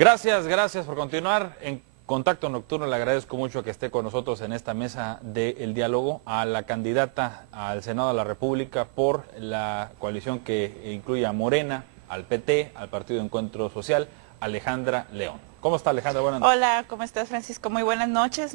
Gracias por continuar en Contacto Nocturno. Le agradezco mucho que esté con nosotros en esta mesa del diálogo a la candidata al Senado de la República por la coalición que incluye a Morena, al PT, al Partido Encuentro Social, Alejandra León. ¿Cómo está, Alejandra? Buenas noches. Hola, ¿cómo estás, Francisco? Muy buenas noches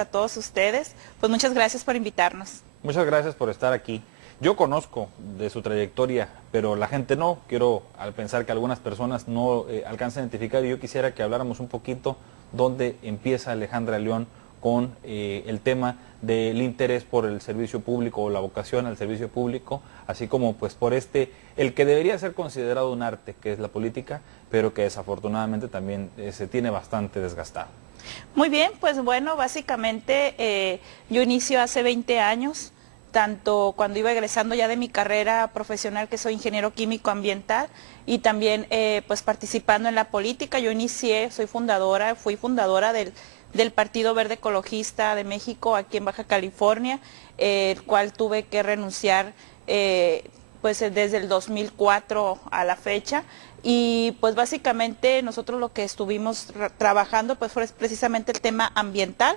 a todos ustedes. Pues muchas gracias por invitarnos. Muchas gracias por estar aquí. Yo conozco de su trayectoria, pero la gente no. Quiero, al pensar que algunas personas no alcanzan a identificar, y yo quisiera que habláramos un poquito dónde empieza Alejandra León con el tema del interés por el servicio público o la vocación al servicio público, así como pues por el que debería ser considerado un arte, que es la política, pero que desafortunadamente también se tiene bastante desgastado. Muy bien, pues bueno, básicamente yo inicio hace 20 años, tanto cuando iba egresando ya de mi carrera profesional, que soy ingeniero químico ambiental, y también pues participando en la política. Yo fui fundadora del Partido Verde Ecologista de México aquí en Baja California, el cual tuve que renunciar pues desde el 2004 a la fecha. Y pues básicamente nosotros lo que estuvimos trabajando pues fue precisamente el tema ambiental.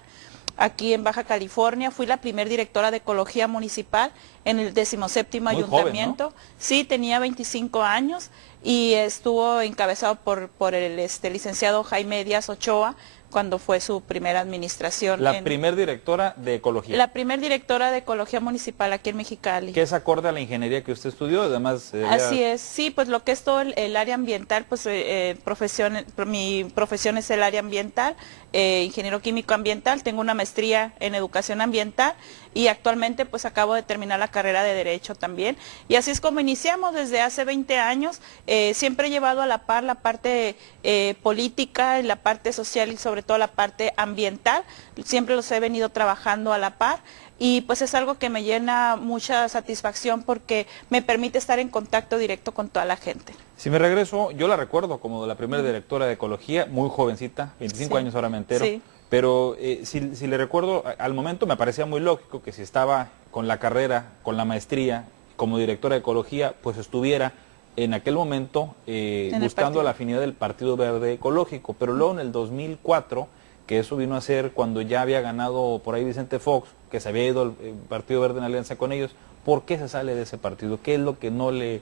Aquí en Baja California fui la primer directora de Ecología Municipal en el 17º ayuntamiento. Joven, ¿no? Sí, tenía 25 años y estuvo encabezado por el licenciado Jaime Díaz Ochoa, cuando fue su primera administración. La primer directora de Ecología. La primer directora de Ecología Municipal aquí en Mexicali. ¿Qué es acorde a la ingeniería que usted estudió? Además, Así es, sí, pues lo que es todo el área ambiental, pues mi profesión es el área ambiental, ingeniero químico ambiental, tengo una maestría en educación ambiental y actualmente pues acabo de terminar la carrera de Derecho también. Y así es como iniciamos desde hace 20 años, siempre he llevado a la par la parte política, la parte social y sobre todo la parte ambiental, siempre los he venido trabajando a la par. Y pues es algo que me llena mucha satisfacción porque me permite estar en contacto directo con toda la gente. Si me regreso, yo la recuerdo como la primera directora de Ecología, muy jovencita, 25 años ahora me entero, sí. Pero si le recuerdo, al momento me parecía muy lógico que si estaba con la carrera, con la maestría, como directora de Ecología, pues estuviera en aquel momento buscando la afinidad del Partido Verde Ecológico, pero luego en el 2004, que eso vino a ser cuando ya había ganado por ahí Vicente Fox, que se había ido el Partido Verde en alianza con ellos. ¿Por qué se sale de ese partido? ¿Qué es lo que no le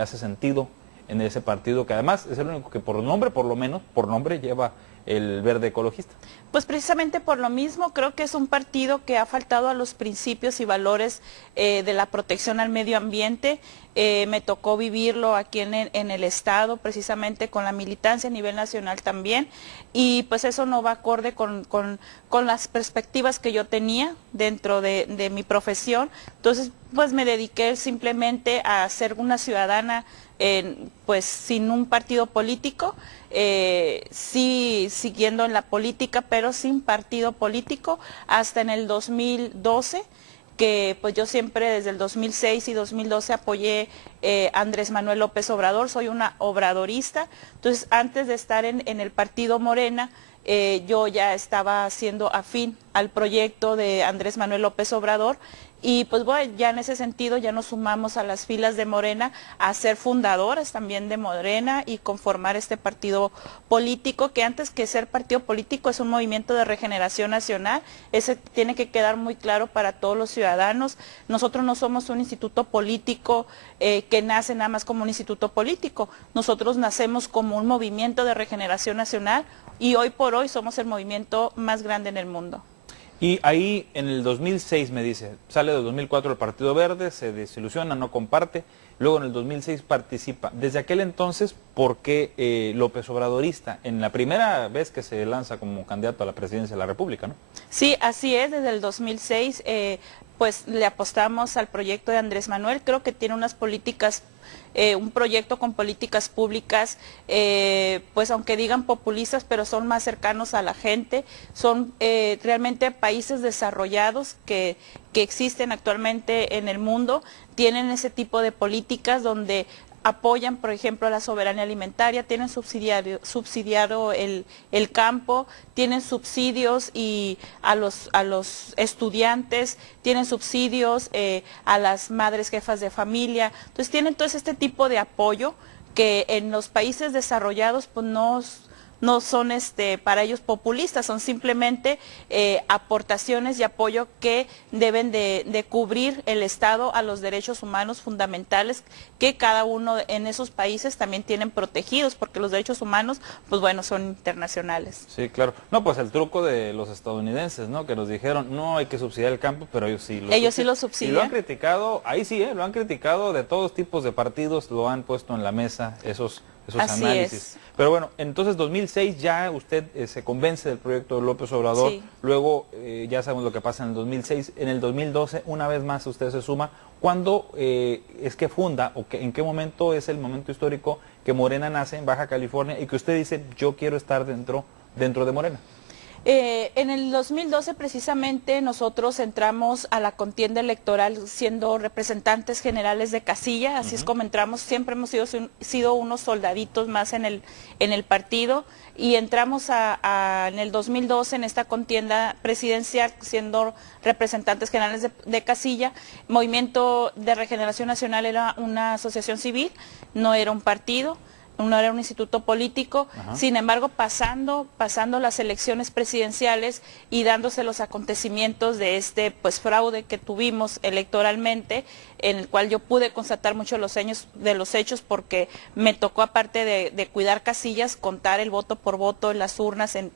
hace sentido en ese partido, que además es el único que por nombre, por lo menos, por nombre lleva el Verde Ecologista? Pues precisamente por lo mismo, creo que es un partido que ha faltado a los principios y valores de la protección al medio ambiente. Me tocó vivirlo aquí en el estado, precisamente con la militancia a nivel nacional también, y pues eso no va acorde con las perspectivas que yo tenía dentro de mi profesión. Entonces pues me dediqué simplemente a ser una ciudadana pues sin un partido político, sí siguiendo en la política, pero sin partido político, hasta en el 2012, que pues yo siempre desde el 2006 y 2012 apoyé a Andrés Manuel López Obrador, soy una obradorista. Entonces antes de estar en el partido Morena, yo ya estaba siendo afín al proyecto de Andrés Manuel López Obrador. Y pues bueno, ya en ese sentido ya nos sumamos a las filas de Morena, a ser fundadoras también de Morena y conformar este partido político, que antes que ser partido político es un movimiento de regeneración nacional. Ese tiene que quedar muy claro para todos los ciudadanos. Nosotros no somos un instituto político que nace nada más como un instituto político. Nosotros nacemos como un movimiento de regeneración nacional y hoy por hoy somos el movimiento más grande en el mundo. Y ahí en el 2006 me dice, sale del 2004 el Partido Verde, se desilusiona, no comparte, luego en el 2006 participa. Desde aquel entonces, ¿por qué López Obradorista? En la primera vez que se lanza como candidato a la presidencia de la República, ¿no? Sí, así es, desde el 2006 pues le apostamos al proyecto de Andrés Manuel. Creo que tiene unas políticas, un proyecto con políticas públicas, pues aunque digan populistas, pero son más cercanos a la gente, son realmente países desarrollados que existen actualmente en el mundo, tienen ese tipo de políticas donde apoyan, por ejemplo, la soberanía alimentaria, tienen subsidiado el campo, tienen subsidios y a los estudiantes, tienen subsidios a las madres jefas de familia. Entonces tienen todo este tipo de apoyo que en los países desarrollados pues no son para ellos populistas, son simplemente aportaciones y apoyo que deben de cubrir el Estado a los derechos humanos fundamentales que cada uno en esos países también tienen protegidos, porque los derechos humanos, pues bueno, son internacionales. Sí, claro. No, pues el truco de los estadounidenses, ¿no? Que nos dijeron, no hay que subsidiar el campo, pero ellos sí lo subsidian. Y lo han criticado, ahí sí, lo han criticado de todos tipos de partidos, lo han puesto en la mesa esos análisis. Pero bueno, entonces 2006 ya usted se convence del proyecto de López Obrador, sí. Luego ya sabemos lo que pasa en el 2006, en el 2012 una vez más usted se suma. ¿Cuándo es que funda o en qué momento es el momento histórico que Morena nace en Baja California y que usted dice yo quiero estar dentro de Morena? En el 2012 precisamente nosotros entramos a la contienda electoral siendo representantes generales de casilla, así es como entramos, siempre hemos sido unos soldaditos más en el partido y entramos en el 2012 en esta contienda presidencial siendo representantes generales de casilla. Movimiento de Regeneración Nacional era una asociación civil, no era un partido. No era un instituto político. Ajá. Sin embargo, pasando las elecciones presidenciales y dándose los acontecimientos de fraude que tuvimos electoralmente, en el cual yo pude constatar mucho de los hechos porque me tocó, aparte de cuidar casillas, contar el voto por voto en las urnas, en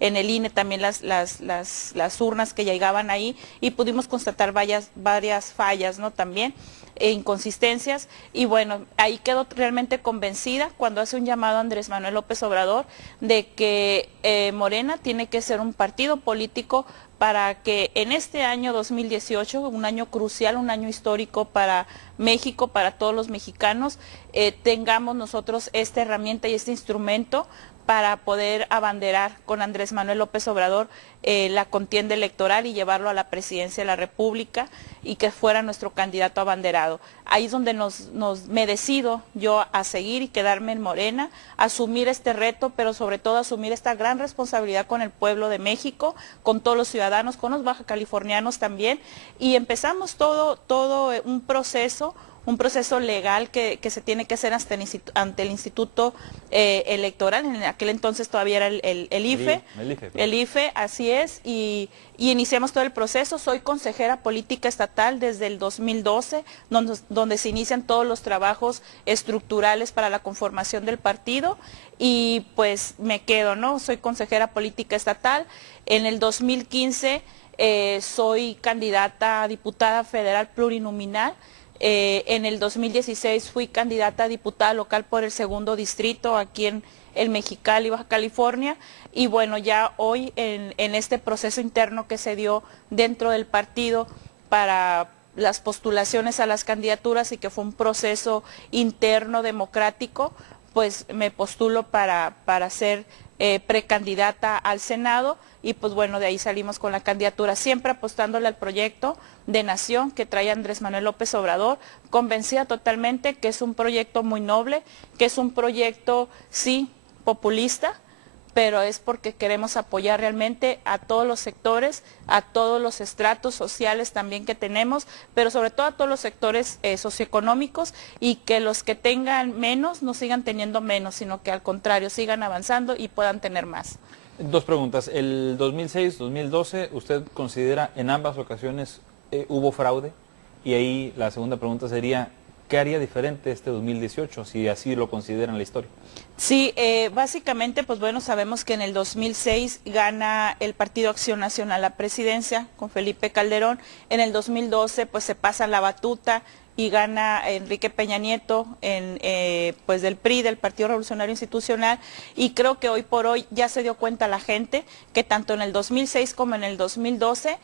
el INE también las urnas que llegaban ahí, y pudimos constatar varias fallas, ¿no? También inconsistencias, y bueno, ahí quedó realmente convencida cuando hace un llamado a Andrés Manuel López Obrador de que Morena tiene que ser un partido político para que en este año 2018, un año crucial, un año histórico para México, para todos los mexicanos, tengamos nosotros esta herramienta y este instrumento para poder abanderar con Andrés Manuel López Obrador la contienda electoral y llevarlo a la presidencia de la República y que fuera nuestro candidato abanderado. Ahí es donde me decido yo a seguir y quedarme en Morena, asumir este reto, pero sobre todo asumir esta gran responsabilidad con el pueblo de México, con todos los ciudadanos, con los baja californianos también, y empezamos todo un proceso legal que se tiene que hacer ante el Instituto Electoral. En aquel entonces todavía era el IFE. El IFE, así es, y iniciamos todo el proceso. Soy consejera política estatal desde el 2012, donde se inician todos los trabajos estructurales para la conformación del partido, y pues me quedo, ¿no? Soy consejera política estatal. En el 2015 soy candidata a diputada federal plurinominal. En el 2016 fui candidata a diputada local por el 2º distrito aquí en el Mexicali, Baja California, y bueno, ya hoy en este proceso interno que se dio dentro del partido para las postulaciones a las candidaturas y que fue un proceso interno democrático, pues me postulo para ser precandidata al Senado, y pues bueno, de ahí salimos con la candidatura, siempre apostándole al proyecto de nación que trae Andrés Manuel López Obrador, convencida totalmente que es un proyecto muy noble, que es un proyecto, sí, populista, pero es porque queremos apoyar realmente a todos los sectores, a todos los estratos sociales también que tenemos, pero sobre todo a todos los sectores socioeconómicos, y que los que tengan menos no sigan teniendo menos, sino que al contrario sigan avanzando y puedan tener más. Dos preguntas. El 2006, 2012, ¿usted considera en ambas ocasiones hubo fraude? Y ahí la segunda pregunta sería, ¿qué haría diferente este 2018 si así lo consideran la historia? Sí, básicamente, pues bueno, sabemos que en el 2006 gana el Partido Acción Nacional la presidencia con Felipe Calderón. En el 2012 pues se pasa la batuta y gana Enrique Peña Nieto pues del PRI, del Partido Revolucionario Institucional, y creo que hoy por hoy ya se dio cuenta la gente que tanto en el 2006 como en el 2012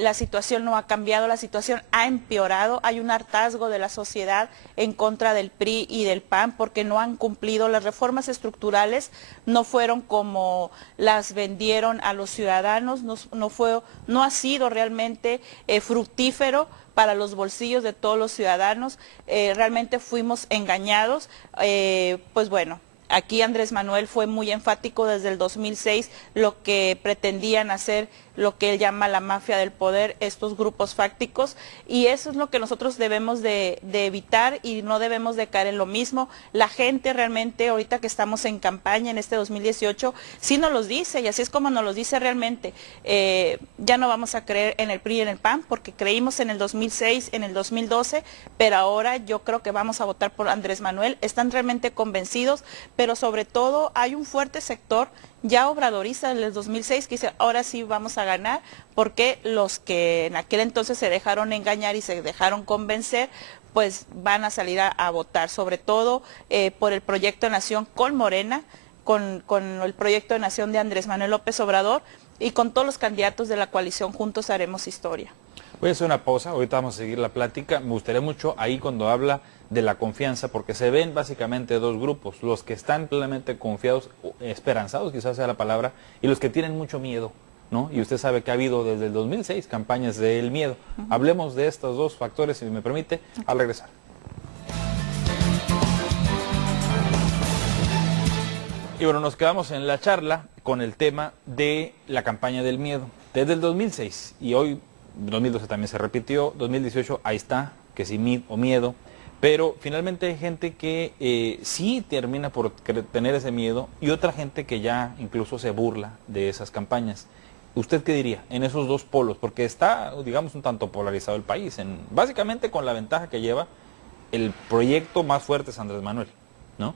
la situación no ha cambiado, la situación ha empeorado, hay un hartazgo de la sociedad en contra del PRI y del PAN porque no han cumplido las reformas estructurales, no fueron como las vendieron a los ciudadanos, no ha sido realmente fructífero para los bolsillos de todos los ciudadanos, realmente fuimos engañados, pues bueno, aquí Andrés Manuel fue muy enfático desde el 2006, lo que pretendían hacer lo que él llama la mafia del poder, estos grupos fácticos, y eso es lo que nosotros debemos de evitar y no debemos de caer en lo mismo. La gente realmente, ahorita que estamos en campaña en este 2018, sí nos los dice, y así es como nos los dice realmente. Ya no vamos a creer en el PRI y en el PAN, porque creímos en el 2006, en el 2012, pero ahora yo creo que vamos a votar por Andrés Manuel. Están realmente convencidos, pero sobre todo hay un fuerte sector ya obradorista desde el 2006 que dice, ahora sí vamos a ganar, porque los que en aquel entonces se dejaron engañar y se dejaron convencer, pues van a salir a votar, sobre todo por el proyecto de nación con Morena, con el proyecto de nación de Andrés Manuel López Obrador y con todos los candidatos de la coalición Juntos Haremos Historia. Voy a hacer una pausa, ahorita vamos a seguir la plática. Me gustaría mucho ahí cuando habla de la confianza, porque se ven básicamente dos grupos, los que están plenamente confiados, esperanzados quizás sea la palabra, y los que tienen mucho miedo, ¿no? Y usted sabe que ha habido desde el 2006 campañas del miedo. Hablemos de estos dos factores, si me permite, al regresar. Y bueno, nos quedamos en la charla con el tema de la campaña del miedo. Desde el 2006 y hoy, 2012 también se repitió, 2018 ahí está, que sí miedo, pero finalmente hay gente que sí termina por tener ese miedo y otra gente que ya incluso se burla de esas campañas. ¿Usted qué diría en esos dos polos? Porque está, digamos, un tanto polarizado el país, básicamente con la ventaja que lleva el proyecto más fuerte es Andrés Manuel, ¿no?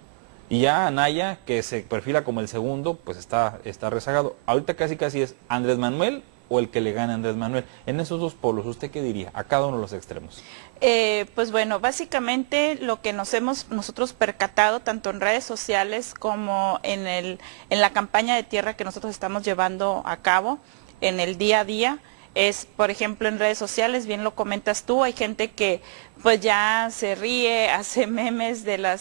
Y ya Anaya, que se perfila como el segundo, pues está rezagado. Ahorita casi es Andrés Manuel o el que le gane a Andrés Manuel. En esos dos polos, ¿usted qué diría? A cada uno de los extremos. Pues bueno, básicamente lo que nos hemos nosotros percatado, tanto en redes sociales como en la campaña de tierra que nosotros estamos llevando a cabo en el día a día, es, por ejemplo, en redes sociales, bien lo comentas tú, hay gente que pues ya se ríe, hace memes de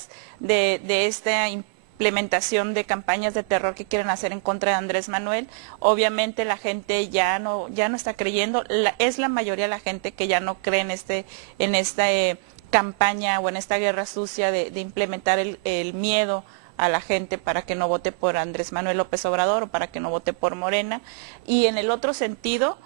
esta implementación de campañas de terror que quieren hacer en contra de Andrés Manuel. Obviamente la gente ya no está creyendo, es la mayoría de la gente que ya no cree en esta campaña o en esta guerra sucia de implementar el miedo a la gente para que no vote por Andrés Manuel López Obrador o para que no vote por Morena. Y en el otro sentido,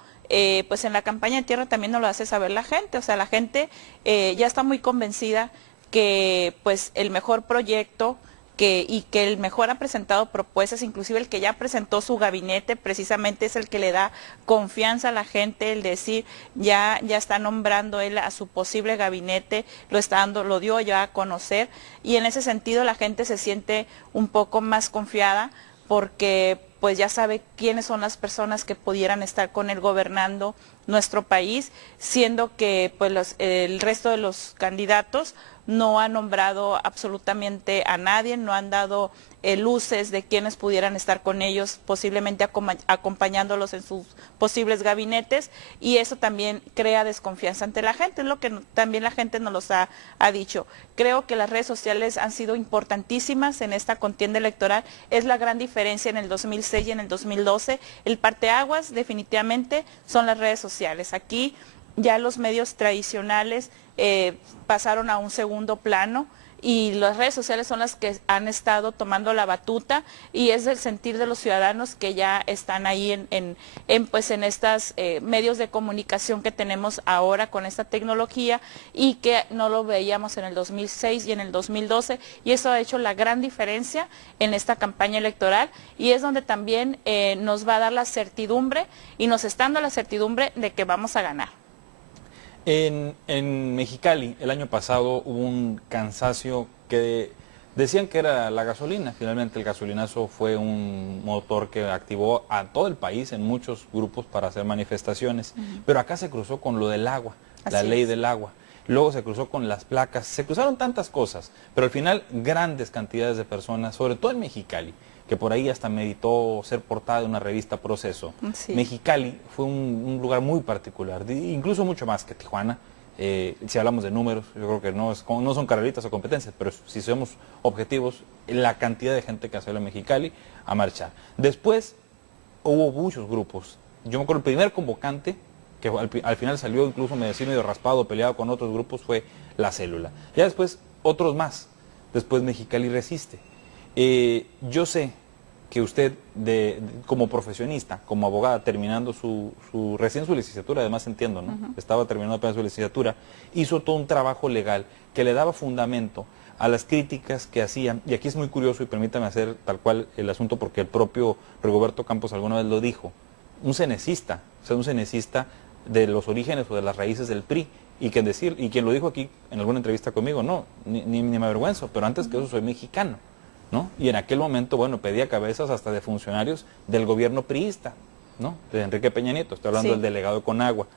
pues en la campaña de tierra también nos lo hace saber la gente, o sea, la gente ya está muy convencida que pues el mejor proyecto y que el mejor ha presentado propuestas, inclusive el que ya presentó su gabinete, precisamente es el que le da confianza a la gente, el decir, ya está nombrando él a su posible gabinete, lo dio ya a conocer, y en ese sentido la gente se siente un poco más confiada, porque pues ya sabe quiénes son las personas que pudieran estar con él gobernando nuestro país, siendo que pues el resto de los candidatos no han nombrado absolutamente a nadie, no han dado luces de quienes pudieran estar con ellos, posiblemente acompañándolos en sus posibles gabinetes, y eso también crea desconfianza ante la gente, es lo que también la gente nos los ha dicho. Creo que las redes sociales han sido importantísimas en esta contienda electoral, es la gran diferencia en el 2006 y en el 2012, el parteaguas definitivamente son las redes sociales. Aquí ya los medios tradicionales pasaron a un segundo plano y las redes sociales son las que han estado tomando la batuta, y es el sentir de los ciudadanos que ya están ahí en estos medios de comunicación que tenemos ahora con esta tecnología y que no lo veíamos en el 2006 y en el 2012, y eso ha hecho la gran diferencia en esta campaña electoral, y es donde también nos va a dar la certidumbre, y nos está dando la certidumbre de que vamos a ganar. En Mexicali el año pasado hubo un cansancio que decían que era la gasolina. Finalmente el gasolinazo fue un motor que activó a todo el país en muchos grupos para hacer manifestaciones. Pero acá se cruzó con lo del agua, la ley del agua. Luego se cruzó con las placas, se cruzaron tantas cosas, pero al final grandes cantidades de personas, sobre todo en Mexicali, que por ahí hasta meditó ser portada de una revista Proceso. Sí. Mexicali fue un lugar muy particular, incluso mucho más que Tijuana. Si hablamos de números, yo creo que no son carreritas o competencias, pero si somos objetivos, la cantidad de gente que salió a Mexicali a marchar. Después hubo muchos grupos. Yo me acuerdo, el primer convocante, que al final salió incluso medio raspado, peleado con otros grupos, fue La Célula. Ya después otros más. Después Mexicali Resiste. Yo sé que usted, como profesionista, como abogada, terminando recién su licenciatura, además entiendo, ¿no? Estaba terminando apenas su licenciatura, hizo todo un trabajo legal que le daba fundamento a las críticas que hacían, y aquí es muy curioso, y permítame hacer tal cual el asunto, porque el propio Rigoberto Campos alguna vez lo dijo, un cenecista, o sea, un cenecista de los orígenes o de las raíces del PRI, y quien lo dijo aquí en alguna entrevista conmigo, no, ni me avergüenzo, pero antes que eso soy mexicano, ¿no? Y en aquel momento, bueno, pedía cabezas hasta de funcionarios del gobierno priista, ¿no? De Enrique Peña Nieto, estoy hablando del delegado de Conagua,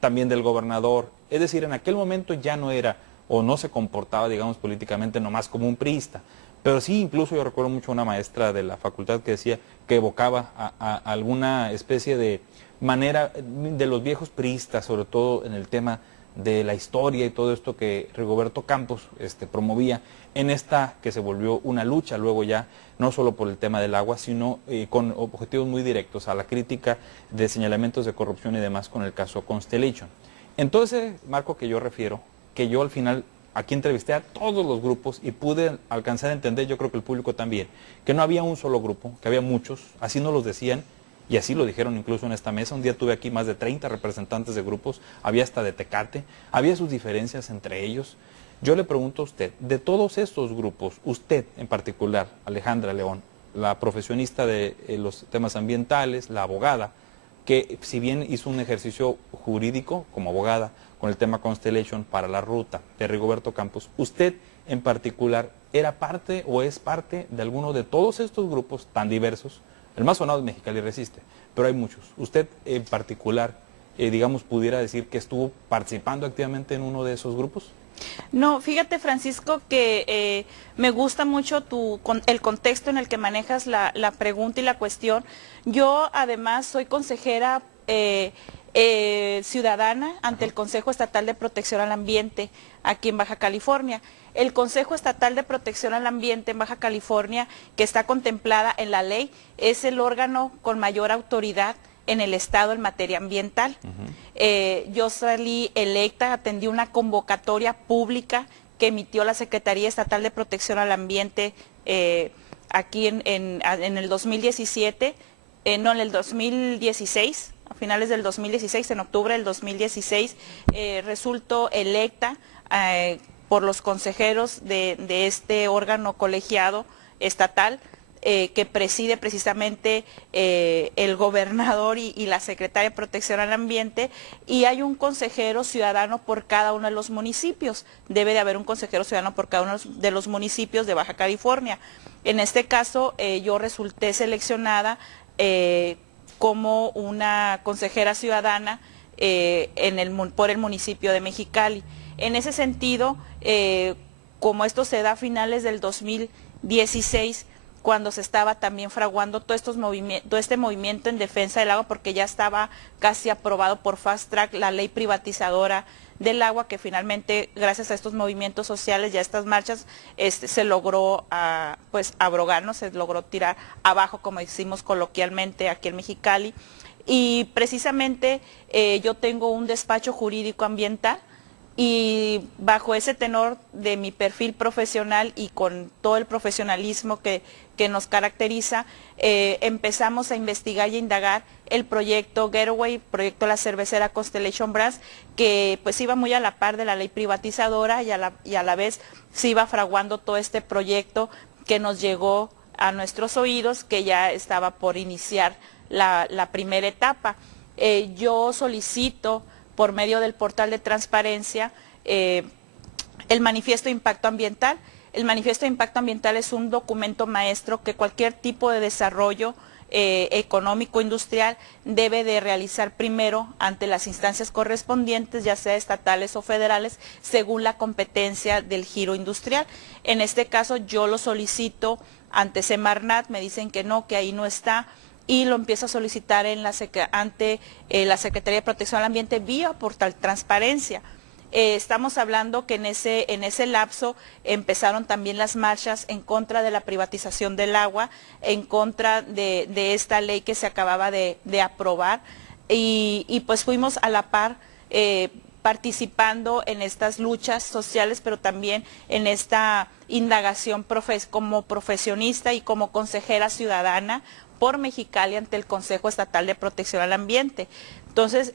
también del gobernador, es decir, en aquel momento ya no era, o no se comportaba, digamos, políticamente nomás como un priista, pero sí, incluso yo recuerdo mucho a una maestra de la facultad que decía que evocaba a alguna especie de manera de los viejos priistas, sobre todo en el tema de la historia y todo esto que Rigoberto Campos promovía en esta que se volvió una lucha luego ya, no solo por el tema del agua, sino con objetivos muy directos a la crítica de señalamientos de corrupción y demás con el caso Constellation. Entonces, marco que yo refiero, que yo al final aquí entrevisté a todos los grupos y pude alcanzar a entender, yo creo que el público también, que no había un solo grupo, que había muchos, así nos los decían, y así lo dijeron incluso en esta mesa. Un día tuve aquí más de 30 representantes de grupos, había hasta de Tecate, había sus diferencias entre ellos. Yo le pregunto a usted, de todos estos grupos, usted en particular, Alejandra León, la profesionista de los temas ambientales, la abogada, que si bien hizo un ejercicio jurídico como abogada con el tema Constellation para la ruta de Rigoberto Campos, usted en particular era parte o es parte de alguno de todos estos grupos tan diversos. El más sonado es Mexicali Resiste, pero hay muchos. Usted en particular, digamos, pudiera decir que estuvo participando activamente en uno de esos grupos. No, fíjate, Francisco, que me gusta mucho el contexto en el que manejas la pregunta y la cuestión. Yo además soy consejera ciudadana ante el Consejo Estatal de Protección al Ambiente aquí en Baja California. El Consejo Estatal de Protección al Ambiente en Baja California, que está contemplada en la ley, es el órgano con mayor autoridad en el Estado en materia ambiental. Yo salí electa, atendí una convocatoria pública que emitió la Secretaría Estatal de Protección al Ambiente aquí en el 2017, no, en el 2016, a finales del 2016, en octubre del 2016, resultó electa por los consejeros de este órgano colegiado estatal, que preside precisamente el gobernador y la secretaria de Protección al Ambiente, y hay un consejero ciudadano por cada uno de los municipios. Debe de haber un consejero ciudadano por cada uno de los municipios de Baja California. En este caso, yo resulté seleccionada como una consejera ciudadana por el municipio de Mexicali. En ese sentido, como esto se da a finales del 2016, cuando se estaba también fraguando todo este movimiento en defensa del agua, porque ya estaba casi aprobado por Fast Track la ley privatizadora del agua, que finalmente, gracias a estos movimientos sociales y a estas marchas, se logró pues abrogar, ¿no? Se logró tirar abajo, como decimos coloquialmente aquí en Mexicali. Y precisamente yo tengo un despacho jurídico ambiental, y bajo ese tenor de mi perfil profesional y con todo el profesionalismo que nos caracteriza, empezamos a investigar y a indagar el proyecto Getaway, proyecto de la cervecera Constellation Brands, que pues iba muy a la par de la ley privatizadora y a la vez se iba fraguando todo este proyecto que nos llegó a nuestros oídos, que ya estaba por iniciar la primera etapa. Yo solicito por medio del portal de transparencia el manifiesto de impacto ambiental. El manifiesto de impacto ambiental es un documento maestro que cualquier tipo de desarrollo económico industrial debe de realizar primero ante las instancias correspondientes, ya sea estatales o federales, según la competencia del giro industrial. En este caso yo lo solicito ante Semarnat, me dicen que no, que ahí no está, y lo empiezo a solicitar ante la Secretaría de Protección al Ambiente vía portal transparencia. Estamos hablando que en ese lapso empezaron también las marchas en contra de la privatización del agua, en contra de esta ley que se acababa de aprobar, y pues fuimos a la par participando en estas luchas sociales, pero también en esta indagación como profesionista y como consejera ciudadana por Mexicali ante el Consejo Estatal de Protección al Ambiente. Entonces,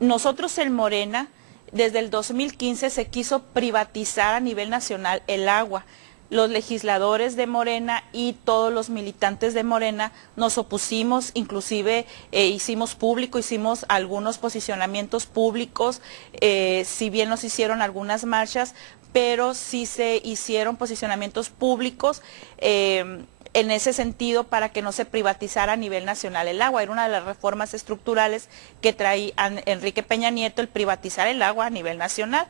nosotros en Morena, desde el 2015 se quiso privatizar a nivel nacional el agua. Los legisladores de Morena y todos los militantes de Morena nos opusimos, inclusive hicimos algunos posicionamientos públicos, si bien nos hicieron algunas marchas, pero sí se hicieron posicionamientos públicos en ese sentido para que no se privatizara a nivel nacional el agua. Era una de las reformas estructurales que traía Enrique Peña Nieto, el privatizar el agua a nivel nacional.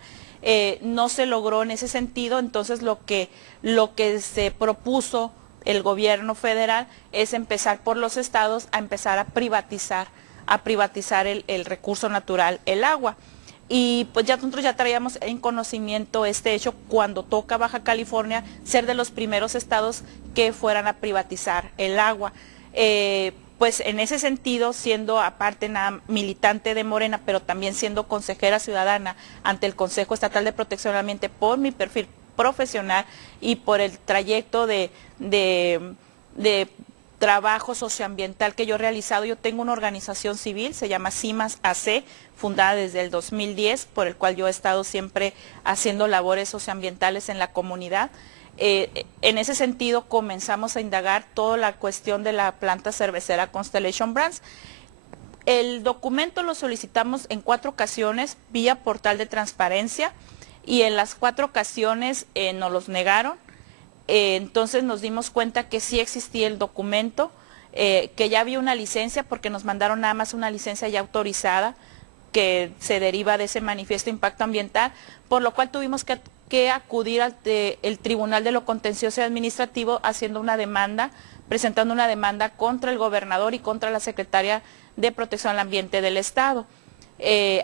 No se logró en ese sentido, entonces lo que se propuso el gobierno federal es empezar por los estados a empezar a privatizar el recurso natural, el agua. Y pues nosotros ya traíamos en conocimiento este hecho cuando toca Baja California ser de los primeros estados que fueran a privatizar el agua. Pues en ese sentido, siendo aparte militante de Morena, pero también siendo consejera ciudadana ante el Consejo Estatal de Protección al Ambiente por mi perfil profesional y por el trayecto de trabajo socioambiental que yo he realizado, yo tengo una organización civil, se llama CIMAS AC, fundada desde el 2010, por el cual yo he estado siempre haciendo labores socioambientales en la comunidad. En ese sentido comenzamos a indagar toda la cuestión de la planta cervecera Constellation Brands. El documento lo solicitamos en 4 ocasiones vía portal de transparencia y en las 4 ocasiones nos los negaron. Entonces nos dimos cuenta que sí existía el documento, que ya había una licencia porque nos mandaron nada más una licencia ya autorizada que se deriva de ese manifiesto de impacto ambiental, por lo cual tuvimos que acudir al Tribunal de lo Contencioso y Administrativo haciendo una demanda, presentando una demanda contra el gobernador y contra la secretaria de Protección al Ambiente del Estado.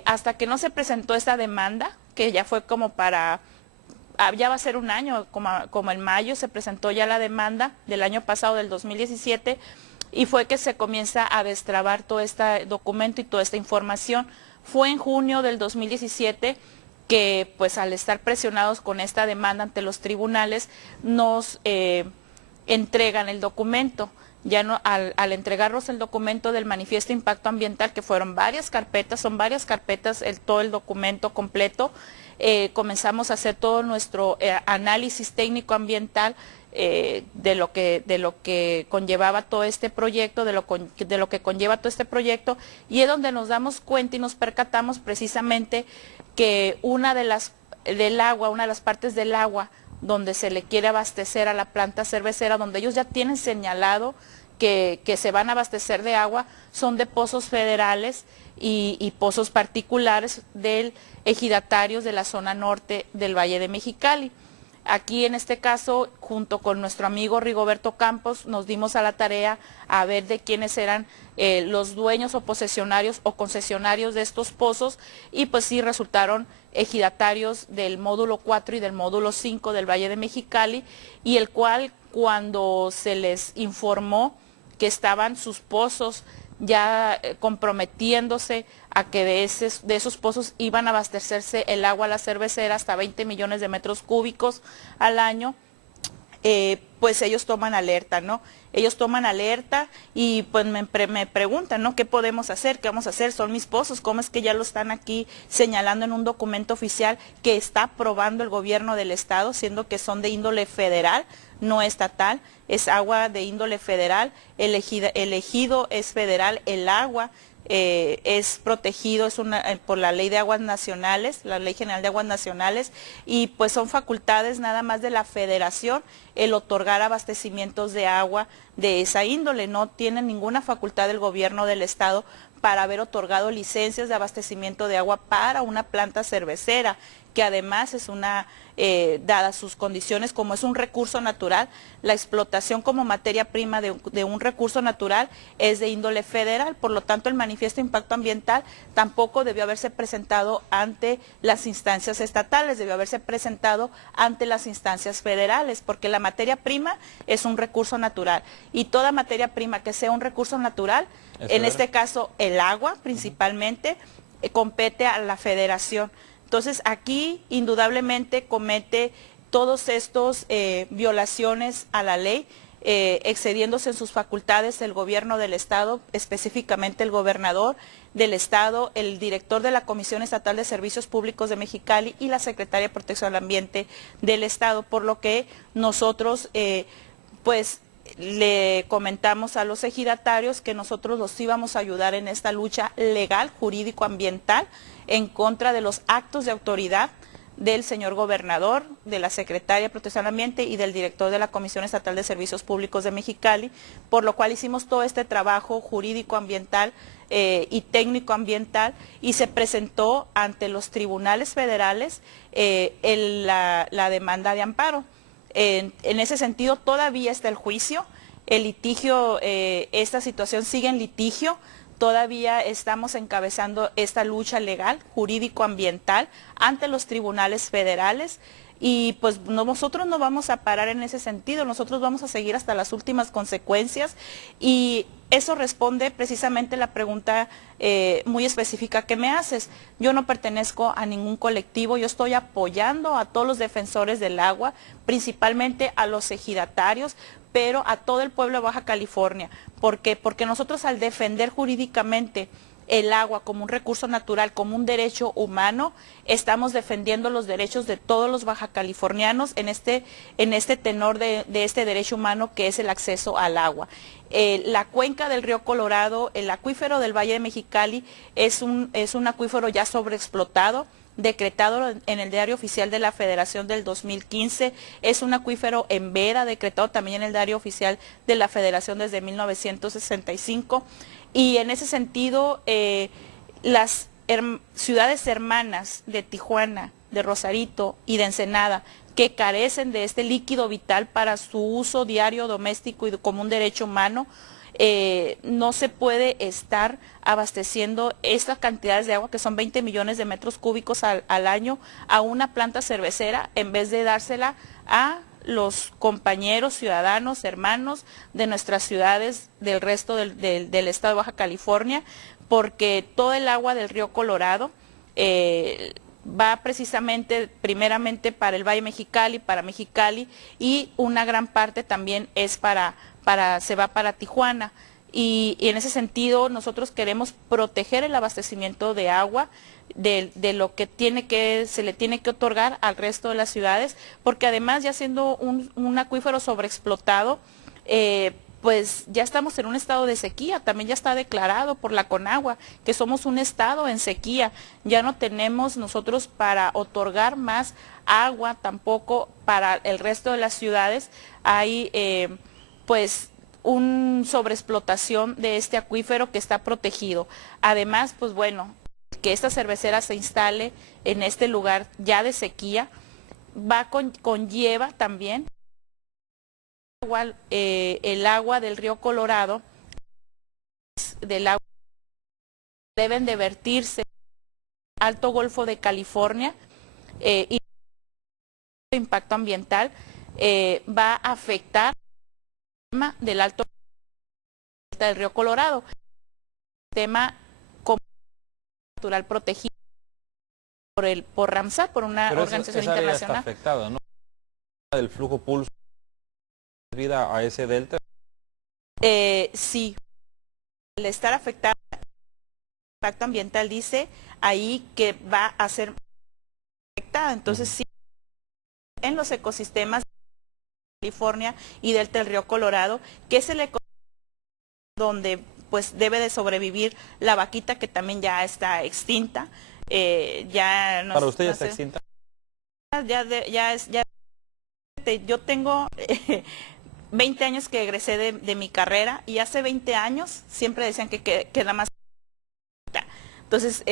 Hasta que no se presentó esta demanda, que ya fue ya va a ser un año, como en mayo se presentó ya la demanda del año pasado, del 2017, y fue que se comienza a destrabar todo este documento y toda esta información. Fue en junio del 2017 que, pues al estar presionados con esta demanda ante los tribunales, nos entregan el documento. Ya no, al entregarnos el documento del manifiesto de impacto ambiental, que fueron varias carpetas, son varias carpetas, todo el documento completo, comenzamos a hacer todo nuestro análisis técnico ambiental de lo que conllevaba todo este proyecto, de lo que conlleva todo este proyecto, y es donde nos damos cuenta y nos percatamos precisamente que una de las partes del agua donde se le quiere abastecer a la planta cervecera, donde ellos ya tienen señalado que se van a abastecer de agua, son de pozos federales y pozos particulares del ejidatarios de la zona norte del Valle de Mexicali. Aquí en este caso, junto con nuestro amigo Rigoberto Campos, nos dimos a la tarea a ver de quiénes eran los dueños o posesionarios o concesionarios de estos pozos, y pues sí resultaron ejidatarios del módulo 4 y del módulo 5 del Valle de Mexicali, y el cual cuando se les informó que estaban sus pozos ya comprometiendo,se a que de esos pozos iban a abastecerse el agua a la cervecera hasta 20 millones de metros cúbicos al año, pues ellos toman alerta, ¿no? Ellos toman alerta y pues me preguntan, ¿no? ¿Qué podemos hacer? ¿Qué vamos a hacer? Son mis pozos, ¿cómo es que ya lo están aquí señalando en un documento oficial que está aprobando el gobierno del estado, siendo que son de índole federal, no estatal? Es agua de índole federal, el ejido es federal, el agua es protegido por la Ley de Aguas Nacionales, la Ley General de Aguas Nacionales, y pues son facultades nada más de la Federación el otorgar abastecimientos de agua de esa índole. No tiene ninguna facultad del gobierno del estado para haber otorgado licencias de abastecimiento de agua para una planta cervecera, que además es dadas sus condiciones, como es un recurso natural, la explotación como materia prima de un recurso natural es de índole federal. Por lo tanto, el manifiesto de impacto ambiental tampoco debió haberse presentado ante las instancias estatales, debió haberse presentado ante las instancias federales, porque la materia prima es un recurso natural, y toda materia prima que sea un recurso natural, en este caso el agua principalmente, compete a la federación. Entonces aquí indudablemente comete todos estos violaciones a la ley, excediéndose en sus facultades el gobierno del estado, específicamente el gobernador del estado, el director de la Comisión Estatal de Servicios Públicos de Mexicali y la secretaria de Protección al Ambiente del estado, por lo que nosotros pues le comentamos a los ejidatarios que nosotros los íbamos a ayudar en esta lucha legal, jurídico-ambiental, en contra de los actos de autoridad del señor gobernador, de la secretaria de Protección al Ambiente y del director de la Comisión Estatal de Servicios Públicos de Mexicali, por lo cual hicimos todo este trabajo jurídico-ambiental y técnico-ambiental y se presentó ante los tribunales federales la demanda de amparo. En ese sentido todavía está el juicio, el litigio, esta situación sigue en litigio. Todavía estamos encabezando esta lucha legal, jurídico-ambiental, ante los tribunales federales y pues nosotros no vamos a parar en ese sentido, nosotros vamos a seguir hasta las últimas consecuencias y eso responde precisamente la pregunta muy específica que me haces. Yo no pertenezco a ningún colectivo, yo estoy apoyando a todos los defensores del agua, principalmente a los ejidatarios, pero a todo el pueblo de Baja California. ¿Por qué? Porque nosotros al defender jurídicamente el agua como un recurso natural, como un derecho humano, estamos defendiendo los derechos de todos los bajacalifornianos en este tenor de este derecho humano que es el acceso al agua. La cuenca del río Colorado, el acuífero del Valle de Mexicali es un acuífero ya sobreexplotado, decretado en el Diario Oficial de la Federación del 2015, es un acuífero en veda, decretado también en el Diario Oficial de la Federación desde 1965, y en ese sentido las ciudades hermanas de Tijuana, de Rosarito y de Ensenada, que carecen de este líquido vital para su uso diario, doméstico y como un derecho humano, no se puede estar abasteciendo estas cantidades de agua, que son 20 millones de metros cúbicos al año, a una planta cervecera, en vez de dársela a los compañeros, ciudadanos, hermanos de nuestras ciudades del resto del estado de Baja California, porque todo el agua del río Colorado va precisamente, primeramente para el Valle Mexicali, para Mexicali, y una gran parte también es se va para Tijuana. Y en ese sentido nosotros queremos proteger el abastecimiento de agua, de lo que se le tiene que otorgar al resto de las ciudades, porque además ya siendo un acuífero sobreexplotado, pues ya estamos en un estado de sequía, también ya está declarado por la Conagua que somos un estado en sequía, ya no tenemos nosotros para otorgar más agua tampoco para el resto de las ciudades, hay pues una sobreexplotación de este acuífero que está protegido. Además, pues bueno, que esta cervecera se instale en este lugar ya de sequía, conlleva también el agua del río Colorado, del agua deben de vertirse al Alto Golfo de California y el impacto ambiental va a afectar el tema del Alto del río Colorado, tema natural protegido por Ramsar, por una organización esa área internacional. Está afectada, ¿no? Del flujo pulso vida a ese delta. Sí, al estar afectado, el impacto ambiental dice ahí que va a ser afectada. Entonces sí, en los ecosistemas de California y delta del río Colorado, que es el ecosistema donde pues debe de sobrevivir la vaquita, que también ya está extinta. Para usted ya está extinta. Yo tengo 20 años que egresé de mi carrera y hace 20 años siempre decían que nada más. Entonces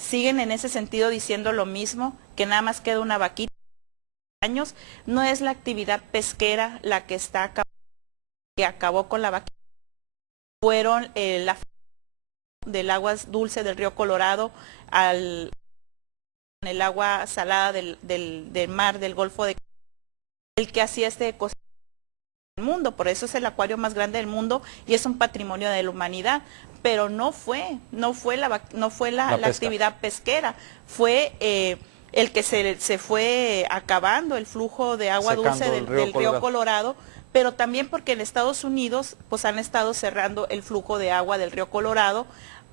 siguen en ese sentido diciendo lo mismo, que nada más queda una vaquita. Años no es la actividad pesquera la que acabó con la vaquita, fueron la del agua dulce del río Colorado el agua salada del mar del Golfo de el que hacía este ecosistema mundo, por eso es el acuario más grande del mundo y es un patrimonio de la humanidad, pero no fue la actividad pesquera, fue el que se fue acabando el flujo de agua dulce del río Colorado, pero también porque en Estados Unidos pues han estado cerrando el flujo de agua del río Colorado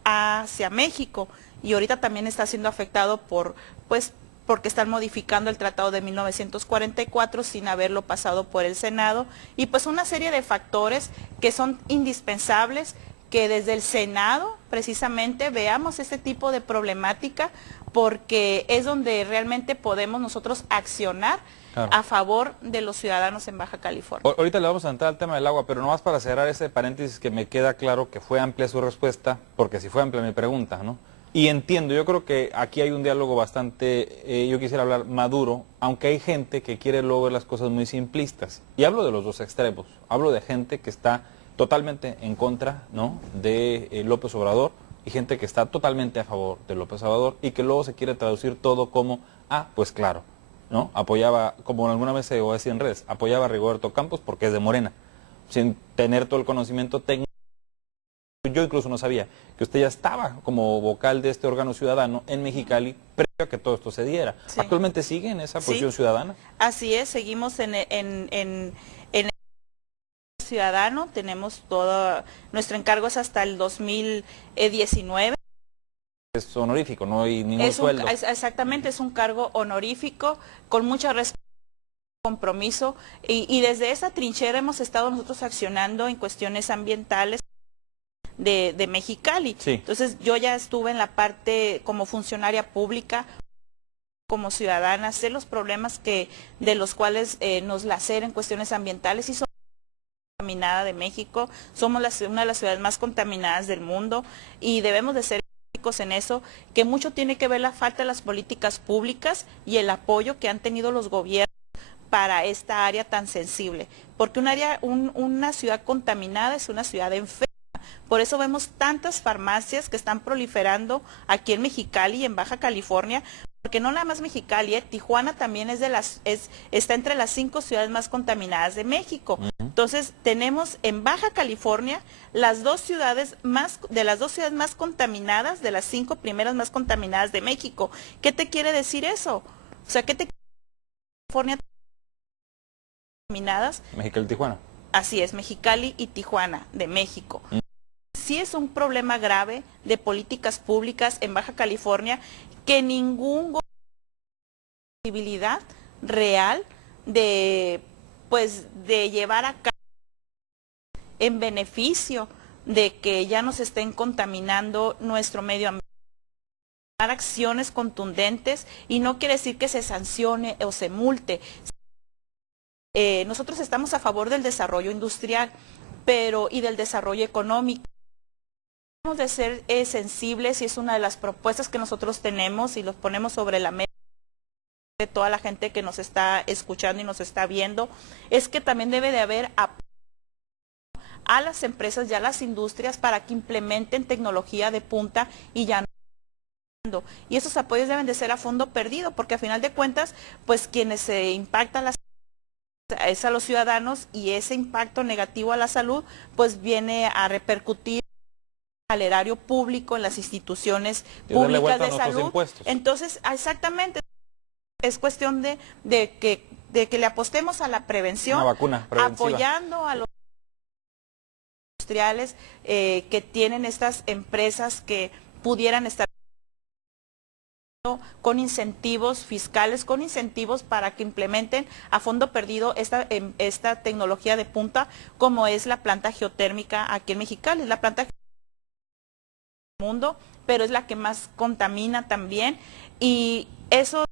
hacia México, y ahorita también está siendo afectado porque están modificando el Tratado de 1944 sin haberlo pasado por el Senado, y pues una serie de factores que son indispensables que desde el Senado precisamente veamos este tipo de problemática, porque es donde realmente podemos nosotros accionar a favor de los ciudadanos en Baja California. Ahorita le vamos a entrar al tema del agua, pero nomás para cerrar ese paréntesis, que me queda claro que fue amplia su respuesta, porque si fue amplia mi pregunta, ¿no? Y entiendo, yo creo que aquí hay un diálogo bastante, yo quisiera hablar maduro, aunque hay gente que quiere luego ver las cosas muy simplistas. Y hablo de los dos extremos, hablo de gente que está totalmente en contra, ¿no?, de López Obrador, y gente que está totalmente a favor de López Obrador y que luego se quiere traducir todo como, pues claro, ¿no? Apoyaba, como alguna vez se llegó a decir en redes, apoyaba a Rigoberto Campos porque es de Morena, sin tener todo el conocimiento técnico. Yo incluso no sabía que usted ya estaba como vocal de este órgano ciudadano en Mexicali previo a que todo esto se diera. Sí. ¿Actualmente sigue en esa posición ciudadana? Así es, seguimos en ciudadano, tenemos todo, nuestro encargo es hasta el 2019. Es honorífico, no hay ningún sueldo. Exactamente, es un cargo honorífico, con mucha compromiso, y desde esa trinchera hemos estado nosotros accionando en cuestiones ambientales de Mexicali. Sí. Entonces yo ya estuve en la parte como funcionaria pública, como ciudadana, sé los problemas de los cuales nos laceran cuestiones ambientales, y contaminada de México, somos una de las ciudades más contaminadas del mundo, y debemos de ser críticos en eso, que mucho tiene que ver la falta de las políticas públicas y el apoyo que han tenido los gobiernos para esta área tan sensible, porque una ciudad contaminada es una ciudad enferma. Por eso vemos tantas farmacias que están proliferando aquí en Mexicali y en Baja California, porque no nada más Mexicali, Tijuana también está entre las 5 ciudades más contaminadas de México. Entonces tenemos en Baja California las dos ciudades más contaminadas, de las 5 primeras más contaminadas de México. ¿Qué te quiere decir eso? O sea, ¿qué te quiere decir California contaminadas? Mexicali y Tijuana. Así es, Mexicali y Tijuana de México. Sí es un problema grave de políticas públicas en Baja California, que ningún gobierno tiene posibilidad real de llevar a cabo en beneficio de que ya nos estén contaminando nuestro medio ambiente. Acciones contundentes, y no quiere decir que se sancione o se multe. Nosotros estamos a favor del desarrollo industrial, y del desarrollo económico. Debemos de ser sensibles, y es una de las propuestas que nosotros tenemos y los ponemos sobre la mesa de toda la gente que nos está escuchando y nos está viendo, es que también debe de haber apoyo a las empresas y a las industrias para que implementen tecnología de punta, y ya no. Y esos apoyos deben de ser a fondo perdido, porque a final de cuentas, pues quienes se impactan es a los ciudadanos, y ese impacto negativo a la salud pues viene a repercutir al erario público, en las instituciones públicas de salud. Entonces, exactamente, es cuestión de que le apostemos a la prevención, una vacuna preventiva, apoyando a los industriales que tienen estas empresas que pudieran estar con incentivos fiscales, con incentivos para que implementen a fondo perdido esta tecnología de punta, como es la planta geotérmica aquí en Mexicali. Es la planta geotérmica del mundo, pero es la que más contamina también, y eso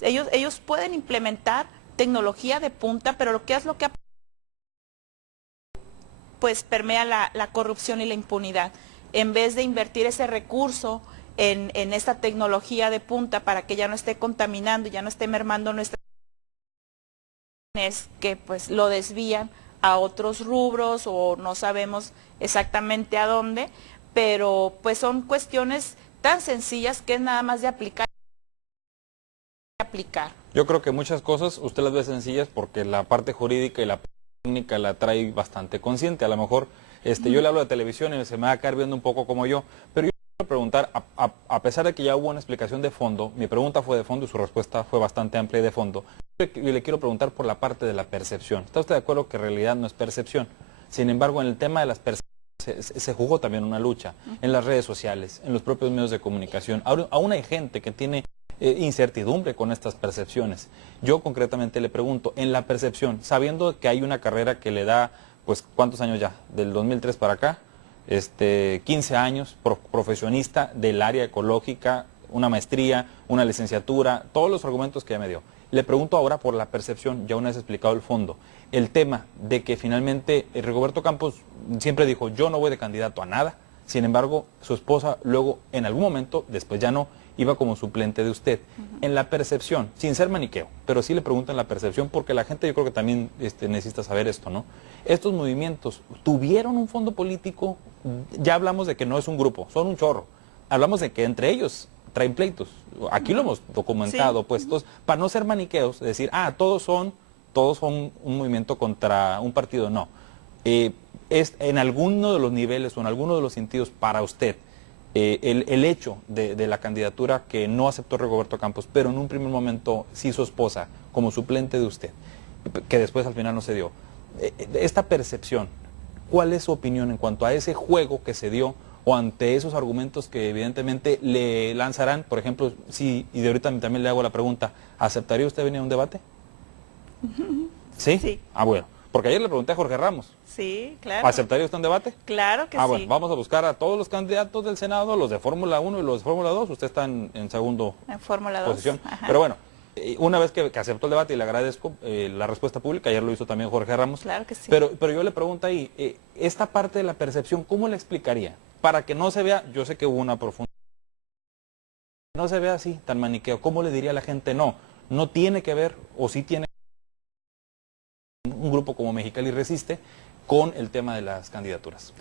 ellos pueden implementar tecnología de punta, pero lo que pues permea la corrupción y la impunidad. En vez de invertir ese recurso en esta tecnología de punta para que ya no esté contaminando, ya no esté mermando nuestras, que pues lo desvían a otros rubros, o no sabemos exactamente a dónde, pero pues son cuestiones tan sencillas que es nada más de aplicar aplicar. Yo creo que muchas cosas usted las ve sencillas porque la parte jurídica y la técnica la trae bastante consciente. A lo mejor yo le hablo de televisión y se me va a caer viendo un poco como yo, pero yo quiero preguntar, a pesar de que ya hubo una explicación de fondo, mi pregunta fue de fondo y su respuesta fue bastante amplia y de fondo, yo le quiero preguntar por la parte de la percepción. ¿Está usted de acuerdo que en realidad no es percepción? Sin embargo, en el tema de las percepciones se jugó también una lucha en las redes sociales, en los propios medios de comunicación. Aún hay gente que tiene incertidumbre con estas percepciones. Yo concretamente le pregunto, en la percepción, sabiendo que hay una carrera que le da, pues, ¿cuántos años ya? Del 2003 para acá, 15 años, profesionista del área ecológica, una maestría, una licenciatura, todos los argumentos que ya me dio. Le pregunto ahora por la percepción, ya una vez explicado el fondo, el tema de que finalmente Rigoberto Campos siempre dijo, yo no voy de candidato a nada, sin embargo, su esposa luego, en algún momento, después ya no, iba como suplente de usted. En la percepción, sin ser maniqueo, pero sí le preguntan la percepción, porque la gente yo creo que también necesita saber esto, ¿no? Estos movimientos, ¿tuvieron un fondo político? Ya hablamos de que no es un grupo, son un chorro. Hablamos de que entre ellos traen pleitos. Aquí lo hemos documentado, sí. Pues, entonces, para no ser maniqueos, decir, todos son un movimiento contra un partido, no. Es en alguno de los niveles o en alguno de los sentidos para usted, el hecho de la candidatura que no aceptó Rigoberto Campos, pero en un primer momento sí su esposa, como suplente de usted, que después al final no se dio. Esta percepción, ¿cuál es su opinión en cuanto a ese juego que se dio o ante esos argumentos que evidentemente le lanzarán? Por ejemplo, y de ahorita también le hago la pregunta, ¿aceptaría usted venir a un debate? ¿Sí? Sí. Bueno, porque ayer le pregunté a Jorge Ramos. Sí, claro. ¿Aceptaría usted un debate? Claro que sí. Bueno, vamos a buscar a todos los candidatos del Senado, los de Fórmula 1 y los de Fórmula 2. Usted está en segundo en Fórmula 2. Posición. Pero bueno, una vez que aceptó el debate, y le agradezco la respuesta pública, ayer lo hizo también Jorge Ramos. Claro que sí. Pero yo le pregunto ahí, esta parte de la percepción, ¿cómo le explicaría? Para que no se vea, yo sé que hubo una profunda, no se vea así, tan maniqueo. ¿Cómo le diría a la gente? No tiene que ver, o sí tiene un grupo como Mexicali Resiste con el tema de las candidaturas.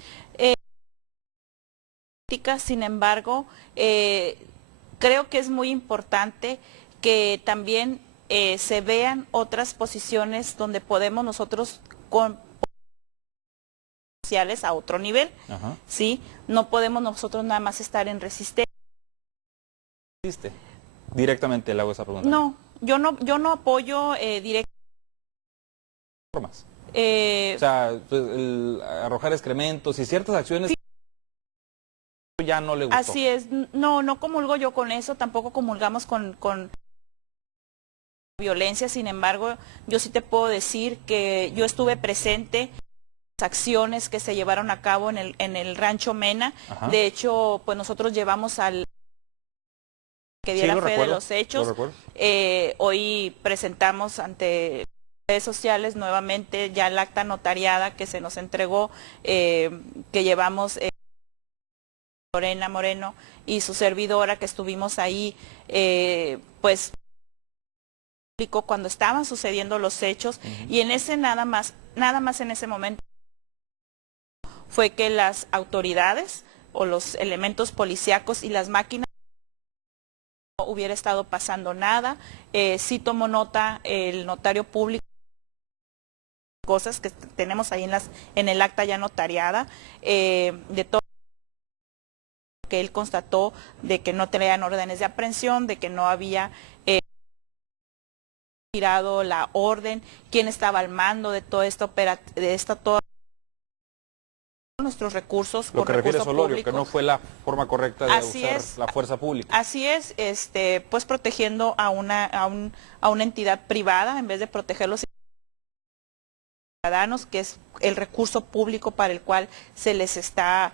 Sin embargo, creo que es muy importante que también se vean otras posiciones donde podemos nosotros con sociales a otro nivel. Ajá. ¿Sí? No podemos nosotros nada más estar en resistencia. Directamente le hago esa pregunta. No, yo no apoyo directamente. Formas. O sea, el arrojar excrementos y ciertas acciones, sí. Ya no le gustó. Así es, no comulgo yo con eso, tampoco comulgamos con violencia. Sin embargo, yo sí te puedo decir que yo estuve presente en las acciones que se llevaron a cabo en el Rancho Mena. Ajá. De hecho, pues nosotros llevamos al que diera fe de los hechos. Hoy presentamos ante redes sociales nuevamente ya el acta notariada que se nos entregó, que llevamos Lorena Moreno y su servidora, que estuvimos ahí, pues cuando estaban sucediendo los hechos. Y en ese nada más en ese momento fue que las autoridades o los elementos policíacos y las máquinas no hubiera estado pasando nada. Sí tomó nota el notario público, cosas que tenemos ahí en el acta ya notariada, de todo que él constató, de que no tenían órdenes de aprehensión, de que no había tirado la orden, quién estaba al mando de todo esto, todo nuestros recursos. Lo que refiere Solorio, que no fue la forma correcta de usar la fuerza pública. Así es, pues protegiendo a una entidad privada en vez de proteger los ciudadanos, que es el recurso público para el cual se les está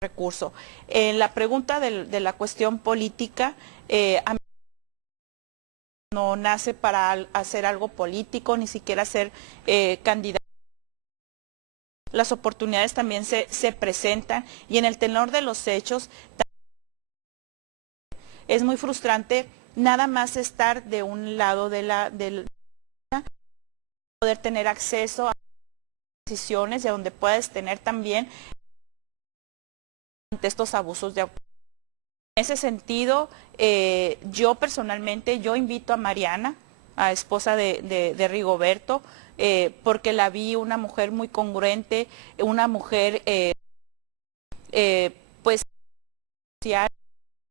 recurso. En la pregunta de la cuestión política, a mí no nace para hacer algo político, ni siquiera ser candidato. Las oportunidades también se presentan, y en el tenor de los hechos es muy frustrante nada más estar de un lado del poder tener acceso a decisiones y a donde puedes tener también ante estos abusos de autoridad. En ese sentido, yo personalmente, yo invito a Mariana, a esposa de Rigoberto, porque la vi una mujer muy congruente, una mujer pues social,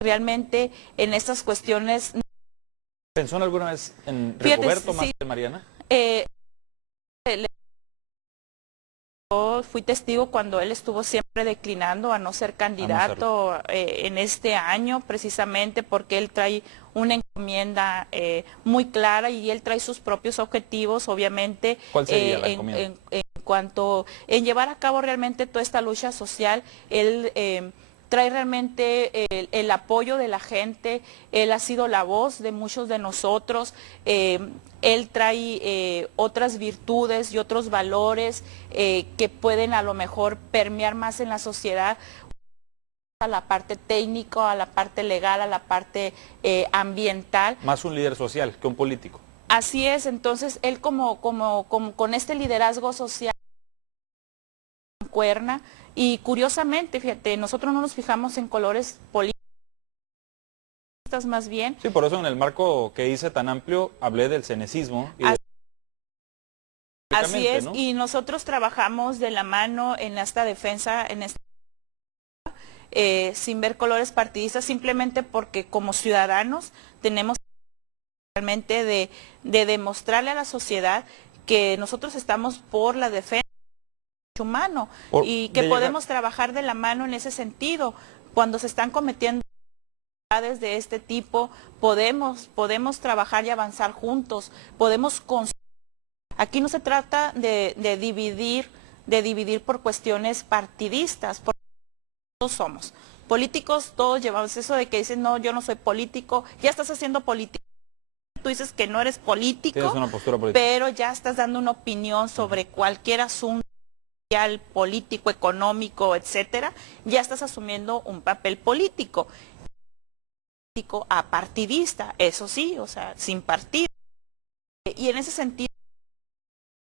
realmente en estas cuestiones. ¿Pensó alguna vez en Rigoberto más que en Mariana? Yo fui testigo cuando él estuvo siempre declinando a no ser candidato en este año, precisamente porque él trae una encomienda muy clara y él trae sus propios objetivos, obviamente. ¿Cuál sería la encomienda? En llevar a cabo realmente toda esta lucha social. Él trae realmente el apoyo de la gente, él ha sido la voz de muchos de nosotros, él trae otras virtudes y otros valores que pueden a lo mejor permear más en la sociedad, a la parte técnica, a la parte legal, a la parte ambiental. Más un líder social que un político. Así es, entonces él como con este liderazgo social cuerna. Y curiosamente, fíjate, nosotros no nos fijamos en colores políticos, más bien. Sí, por eso en el marco que hice tan amplio hablé del cenecismo. Así es, ¿no? Y nosotros trabajamos de la mano en esta defensa, sin ver colores partidistas, simplemente porque como ciudadanos tenemos realmente de demostrarle a la sociedad que nosotros estamos por la defensa humano y que podemos trabajar de la mano en ese sentido. Cuando se están cometiendo actividades de este tipo, podemos trabajar y avanzar juntos, podemos construir. Aquí no se trata de dividir por cuestiones partidistas, porque todos somos políticos, todos llevamos eso de que dicen, no, yo no soy político, ya estás haciendo política. Tú dices que no eres político, tienes una postura política, pero ya estás dando una opinión sobre cualquier asunto político, económico, etcétera, ya estás asumiendo un papel político apartidista, eso sí, o sea, sin partido. Y en ese sentido,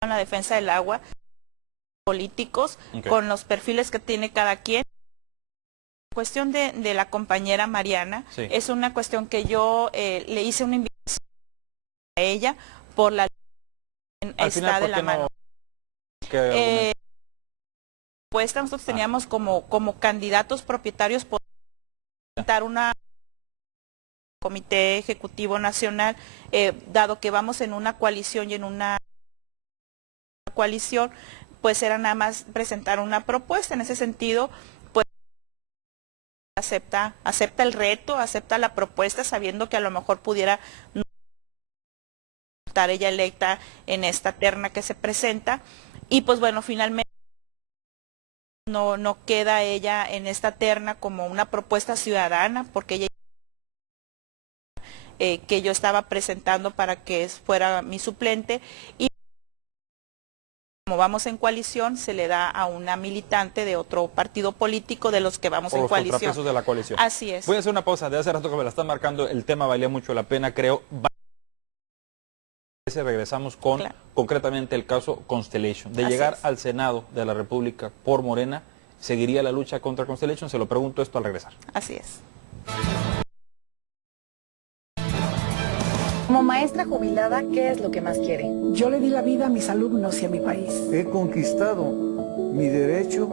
en la defensa del agua, políticos, con los perfiles que tiene cada quien. La cuestión de la compañera Mariana, es una cuestión que yo le hice una invitación a ella por la está de la mano. Nosotros teníamos como candidatos propietarios por presentar una comité ejecutivo nacional, dado que vamos en una coalición y en una coalición, pues era nada más presentar una propuesta. En ese sentido, pues acepta el reto, acepta la propuesta, sabiendo que a lo mejor pudiera no estar ella electa en esta terna que se presenta, y pues bueno, finalmente no queda ella en esta terna como una propuesta ciudadana, porque ella que yo estaba presentando para que fuera mi suplente, y como vamos en coalición, se le da a una militante de otro partido político de los que vamos en coalición. Los contrapesos de la coalición. Así es. Voy a hacer una pausa, de hace rato que me la están marcando, el tema valía mucho la pena, creo. Regresamos con concretamente el caso Constellation. De llegar al Senado de la República por Morena, ¿seguiría la lucha contra Constellation? Se lo pregunto esto al regresar. Así es. Como maestra jubilada, ¿qué es lo que más quiere? Yo le di la vida a mis alumnos y a mi país. He conquistado mi derecho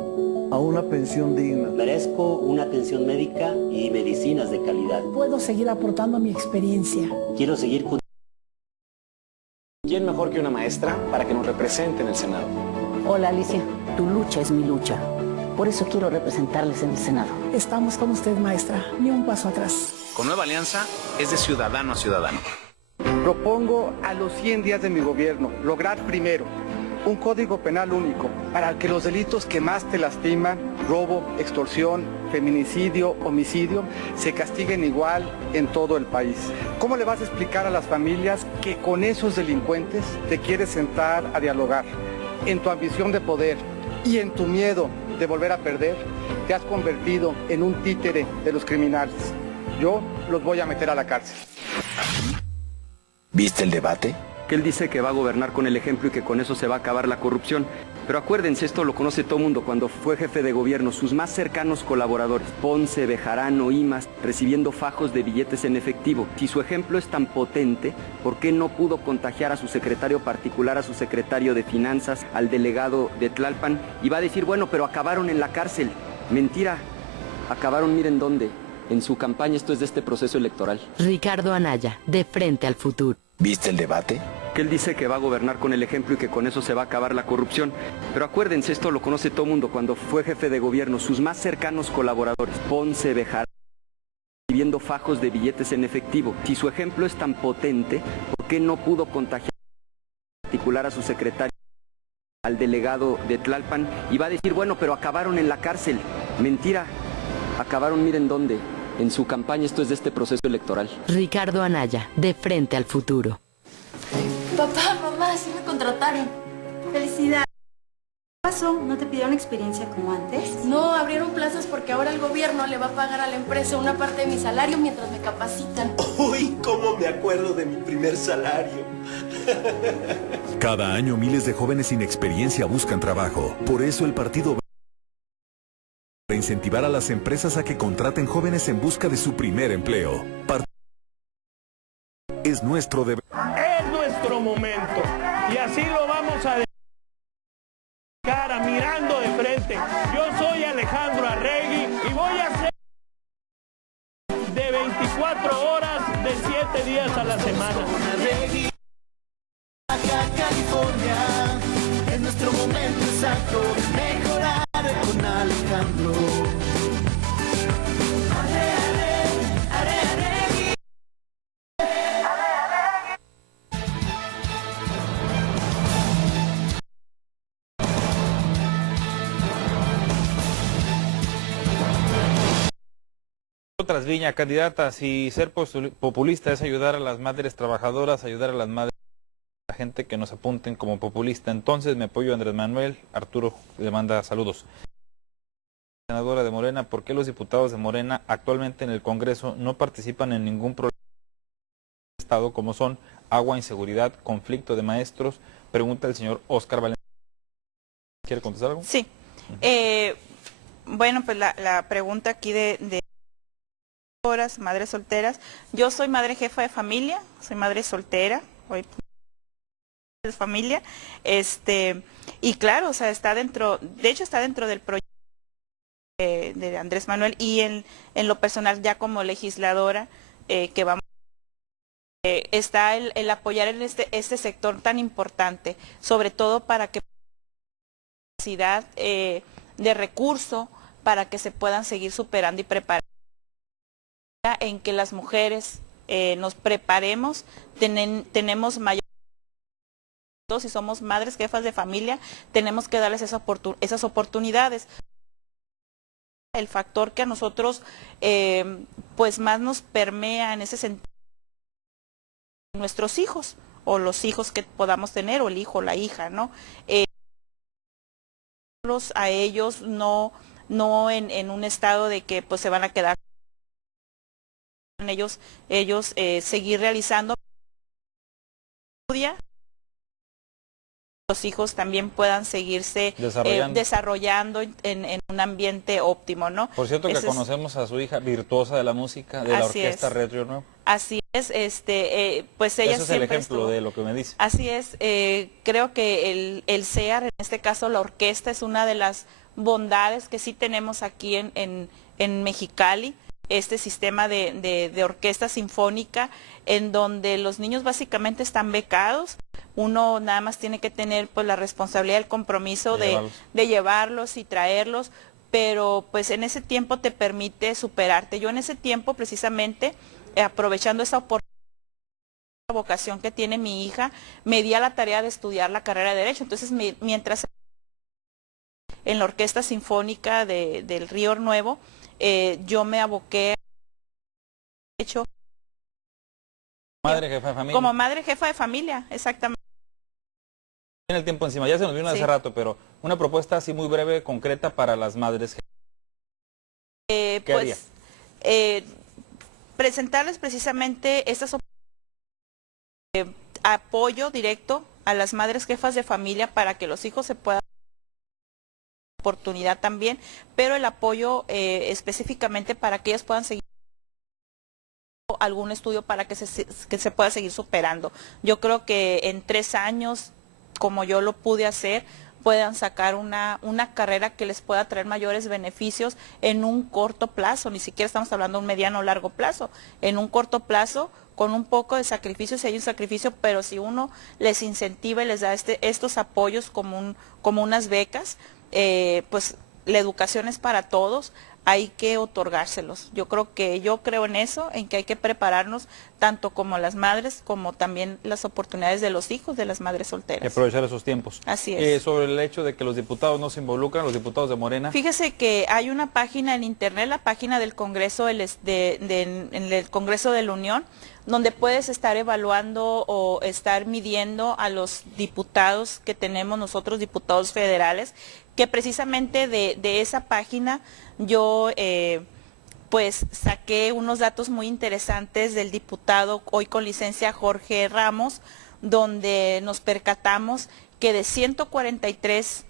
a una pensión digna. Merezco una atención médica y medicinas de calidad. Puedo seguir aportando mi experiencia. Quiero seguir. ¿Quién mejor que una maestra para que nos represente en el Senado? Hola Alicia, tu lucha es mi lucha. Por eso quiero representarles en el Senado. Estamos con usted, maestra. Ni un paso atrás. Con Nueva Alianza es de ciudadano a ciudadano. Propongo a los 100 días de mi gobierno lograr primero un código penal único para que los delitos que más te lastiman, robo, extorsión, feminicidio, homicidio, se castiguen igual en todo el país. ¿Cómo le vas a explicar a las familias que con esos delincuentes te quieres sentar a dialogar? En tu ambición de poder y en tu miedo de volver a perder, te has convertido en un títere de los criminales. Yo los voy a meter a la cárcel. ¿Viste el debate? que él dice que va a gobernar con el ejemplo y que con eso se va a acabar la corrupción. Pero acuérdense, esto lo conoce todo el mundo, cuando fue jefe de gobierno, sus más cercanos colaboradores, Ponce, Bejarano, Imas, recibiendo fajos de billetes en efectivo. Si su ejemplo es tan potente, ¿por qué no pudo contagiar a su secretario particular, a su secretario de Finanzas, al delegado de Tlalpan? Y va a decir, bueno, pero acabaron en la cárcel. Mentira, acabaron, miren dónde, en su campaña. Esto es de este proceso electoral. Ricardo Anaya, de Frente al Futuro. ¿Viste el debate? Que él dice que va a gobernar con el ejemplo y que con eso se va a acabar la corrupción. Pero acuérdense, esto lo conoce todo el mundo, cuando fue jefe de gobierno, sus más cercanos colaboradores, Ponce, Bejarano, recibiendo fajos de billetes en efectivo. Si su ejemplo es tan potente, ¿por qué no pudo contagiar en particular a su secretario, al delegado de Tlalpan? Y va a decir, bueno, pero acabaron en la cárcel. Mentira, acabaron, miren dónde, en su campaña. Esto es de este proceso electoral. Ricardo Anaya, de Frente al Futuro. Papá, mamá, sí me contrataron. Felicidades. ¿Qué pasó? ¿No te pidieron experiencia como antes? No, abrieron plazas porque ahora el gobierno le va a pagar a la empresa una parte de mi salario mientras me capacitan. Uy, cómo me acuerdo de mi primer salario. Cada año miles de jóvenes sin experiencia buscan trabajo. Por eso el partido para incentivar a las empresas a que contraten jóvenes en busca de su primer empleo. Es nuestro deber. Es nuestro momento y así lo vamos a dejar mirando de frente. Yo soy Alejandro Arregui y voy a ser de 24 horas de 7 días a la semana. California, es nuestro momento exacto, mejorar con Alejandro. Otras Viña, candidata, si ser populista es ayudar a las madres trabajadoras, ayudar a las madres, a la gente que nos apunten como populista, entonces me apoyo a Andrés Manuel. Arturo le manda saludos. Senadora de Morena, ¿por qué los diputados de Morena actualmente en el Congreso no participan en ningún problema del Estado como son agua, inseguridad, conflicto de maestros? Pregunta el señor Oscar Valentín. ¿Quiere contestar algo? Sí. Bueno, pues la pregunta aquí de madres solteras. Yo soy madre jefa de familia, soy madre soltera, hoy de familia, y claro, o sea, está dentro del proyecto de Andrés Manuel y en lo personal ya como legisladora que vamos está el apoyar en este sector tan importante, sobre todo para que capacidad de recurso para que se puedan seguir superando y preparando, en que las mujeres nos preparemos, tenemos mayor, si somos madres jefas de familia, tenemos que darles esas oportunidades. El factor que a nosotros pues más nos permea en ese sentido, nuestros hijos o los hijos que podamos tener, o el hijo o la hija, ¿no? A ellos no en un estado de que pues se van a quedar ellos seguir realizando los hijos también puedan seguirse desarrollando en un ambiente óptimo, ¿no? Por cierto que conocemos a su hija virtuosa de la música de la orquesta Red Río Nuevo. Así es, pues ella Eso es el ejemplo de lo que me dice. Así es, creo que el CEAR, en este caso la orquesta, es una de las bondades que sí tenemos aquí en Mexicali, este sistema de orquesta sinfónica, en donde los niños básicamente están becados. Uno nada más tiene que tener pues la responsabilidad, el compromiso de llevarlos y traerlos, pero pues en ese tiempo te permite superarte. Yo en ese tiempo precisamente, aprovechando esa oportunidad, la vocación que tiene mi hija, me di a la tarea de estudiar la carrera de Derecho. Entonces mientras en la Orquesta Sinfónica del Río Nuevo, yo me aboqué a Derecho. Madre jefa de familia. Como madre jefa de familia, exactamente. Tiene el tiempo encima, ya se nos vino hace rato, pero una propuesta así muy breve, concreta para las madres. ¿Qué haría? Pues presentarles precisamente estas oportunidades. apoyo directo a las madres jefas de familia para que los hijos se puedan oportunidad también, pero el apoyo específicamente para que ellas puedan seguir algún estudio para que se pueda seguir superando. Yo creo que en 3 años, como yo lo pude hacer, puedan sacar una carrera que les pueda traer mayores beneficios en un corto plazo, ni siquiera estamos hablando de un mediano o largo plazo, en un corto plazo, con un poco de sacrificio, si hay un sacrificio, pero si uno les incentiva y les da estos apoyos como unas becas, pues la educación es para todos, hay que otorgárselos. Yo creo en eso, en que hay que prepararnos tanto como las madres, como también las oportunidades de los hijos de las madres solteras. Y aprovechar esos tiempos. Así es. Sobre el hecho de que los diputados no se involucran, los diputados de Morena. Fíjese que hay una página en internet, la página del Congreso, en el Congreso de la Unión, donde puedes estar evaluando o estar midiendo a los diputados que tenemos nosotros, diputados federales, que precisamente de esa página yo pues saqué unos datos muy interesantes del diputado hoy con licencia Jorge Ramos, donde nos percatamos que de 143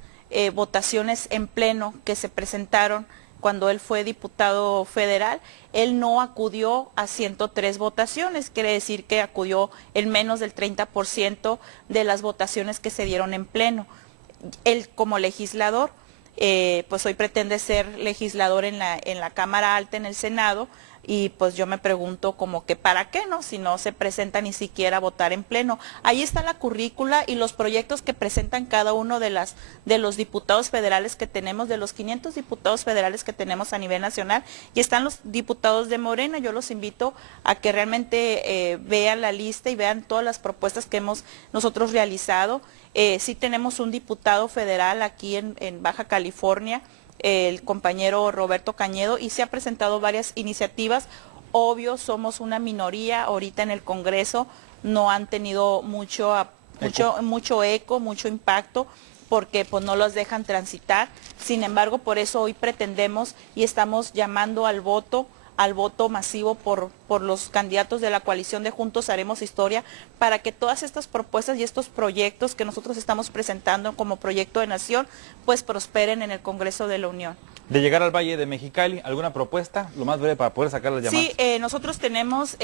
votaciones en pleno que se presentaron cuando él fue diputado federal, él no acudió a 103 votaciones, quiere decir que acudió en menos del 30% de las votaciones que se dieron en pleno. Él como legislador, pues hoy pretende ser legislador en la Cámara Alta, en el Senado, y pues yo me pregunto como que ¿para qué no? Si no se presenta ni siquiera a votar en pleno. Ahí está la currícula y los proyectos que presentan cada uno de los diputados federales que tenemos, de los 500 diputados federales que tenemos a nivel nacional, y están los diputados de Morena. Yo los invito a que realmente vean la lista y vean todas las propuestas que hemos nosotros realizado. Sí tenemos un diputado federal aquí en Baja California, el compañero Roberto Cañedo, y se ha presentado varias iniciativas. Obvio, somos una minoría ahorita en el Congreso, no han tenido mucho eco, mucho impacto, porque pues no los dejan transitar. Sin embargo, por eso hoy pretendemos y estamos llamando al voto masivo por los candidatos de la coalición de Juntos Haremos Historia, para que todas estas propuestas y estos proyectos que nosotros estamos presentando como proyecto de nación, pues prosperen en el Congreso de la Unión. De llegar al Valle de Mexicali, ¿alguna propuesta? Lo más breve para poder sacar las llamadas. Sí, nosotros tenemos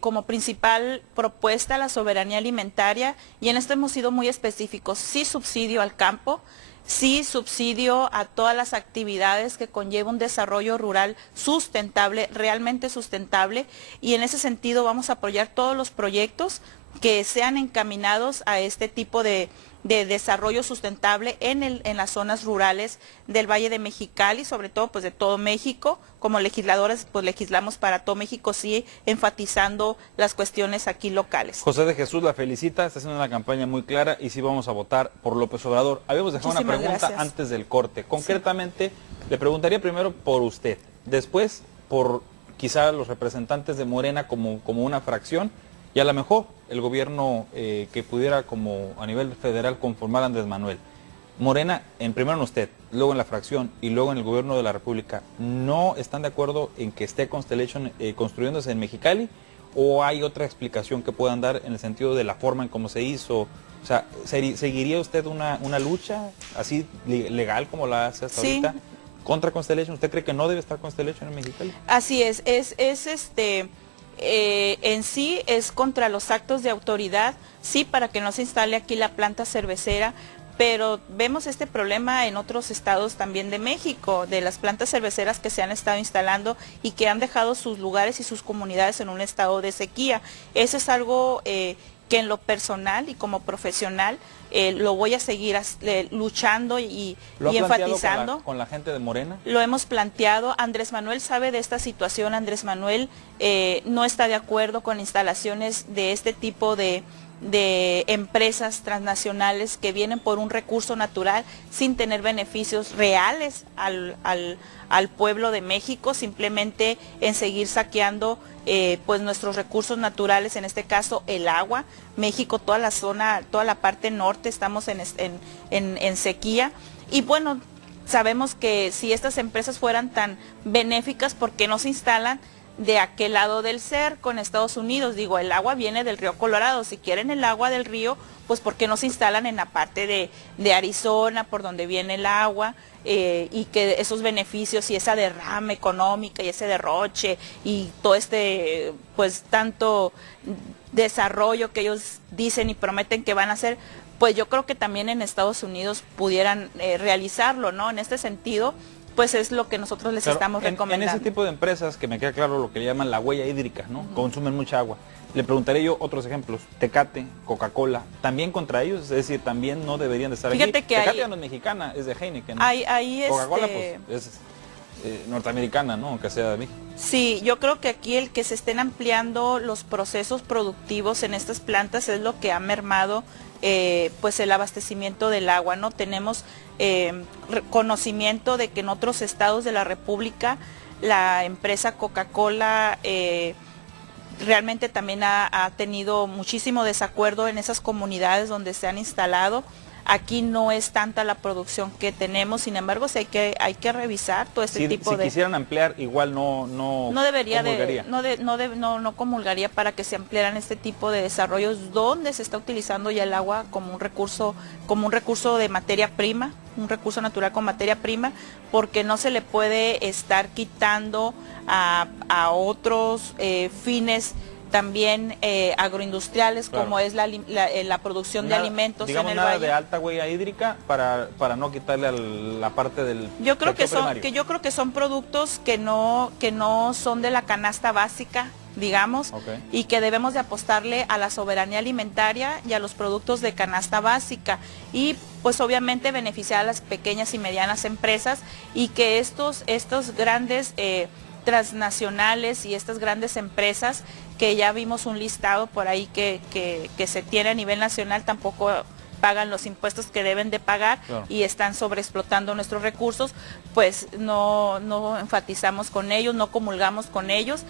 como principal propuesta la soberanía alimentaria, y en esto hemos sido muy específicos. Sí, subsidio al campo. Sí, subsidio a todas las actividades que conlleva un desarrollo rural sustentable, realmente sustentable, y en ese sentido vamos a apoyar todos los proyectos que sean encaminados a este tipo de desarrollo sustentable en las zonas rurales del Valle de Mexicali, sobre todo pues de todo México. Como legisladores pues legislamos para todo México, sí enfatizando las cuestiones aquí locales. José de Jesús la felicita, está haciendo una campaña muy clara y sí vamos a votar por López Obrador. Habíamos dejado una pregunta antes del corte. Concretamente, le preguntaría primero por usted, después por quizá los representantes de Morena como una fracción, y a lo mejor el gobierno que pudiera como a nivel federal conformar a Andrés Manuel. Morena, primero en usted, luego en la fracción y luego en el gobierno de la República, ¿no están de acuerdo en que esté Constellation construyéndose en Mexicali? ¿O hay otra explicación que puedan dar en el sentido de la forma en cómo se hizo? O sea, ¿seguiría usted una lucha así legal como la hace hasta ahorita contra Constellation? ¿Usted cree que no debe estar Constellation en Mexicali? Así es en sí es contra los actos de autoridad, sí, para que no se instale aquí la planta cervecera, pero vemos este problema en otros estados también de México, de las plantas cerveceras que se han estado instalando y que han dejado sus lugares y sus comunidades en un estado de sequía. Eso es algo que en lo personal y como profesional lo voy a seguir luchando y enfatizando. ¿Con la gente de Morena? Lo hemos planteado. Andrés Manuel sabe de esta situación. Andrés Manuel no está de acuerdo con instalaciones de este tipo de empresas transnacionales que vienen por un recurso natural sin tener beneficios reales al pueblo de México, simplemente en seguir saqueando pues nuestros recursos naturales, en este caso el agua. México, toda la zona, toda la parte norte estamos en sequía, y bueno, sabemos que si estas empresas fueran tan benéficas, ¿por qué no se instalan de aquel lado del cerco en Estados Unidos. Digo, el agua viene del río Colorado. Si quieren el agua del río, pues ¿por qué no se instalan en la parte de Arizona, por donde viene el agua? Y que esos beneficios y esa derrama económica y ese derroche y todo este, pues tanto desarrollo que ellos dicen y prometen que van a hacer, pues yo creo que también en Estados Unidos pudieran realizarlo, ¿no? En este sentido, pues es lo que nosotros les estamos recomendando. En ese tipo de empresas, que me queda claro lo que le llaman la huella hídrica, ¿no? Consumen mucha agua. Le preguntaré yo otros ejemplos, Tecate, Coca-Cola, ¿también contra ellos? Es decir, ¿también no deberían de estar Fíjate aquí? Que Tecate ya no es mexicana, es de Heineken, ¿no? Coca-Cola pues es norteamericana, ¿no? Aunque sea de México. Sí, yo creo que aquí el que se estén ampliando los procesos productivos en estas plantas es lo que ha mermado pues el abastecimiento del agua, ¿no? Tenemos conocimiento de que en otros estados de la República la empresa Coca-Cola realmente también ha tenido muchísimo desacuerdo en esas comunidades donde se han instalado. Aquí no es tanta la producción que tenemos, sin embargo, sí hay que revisar todo este tipo de... Si quisieran ampliar, igual no debería comulgaría. No comulgaría para que se ampliaran este tipo de desarrollos donde se está utilizando ya el agua como un recurso de materia prima, un recurso natural con materia prima, porque no se le puede estar quitando a otros fines también agroindustriales, claro, como es la producción de alimentos en el valle. De alta huella hídrica para no quitarle a la parte del yo creo que son productos que no son de la canasta básica, digamos, y que debemos de apostarle a la soberanía alimentaria y a los productos de canasta básica y pues obviamente beneficiar a las pequeñas y medianas empresas y que estos grandes transnacionales y estas grandes empresas que ya vimos un listado por ahí que se tiene a nivel nacional tampoco pagan los impuestos que deben de pagar, claro, y están sobreexplotando nuestros recursos, pues no enfatizamos con ellos, no comulgamos con ellos,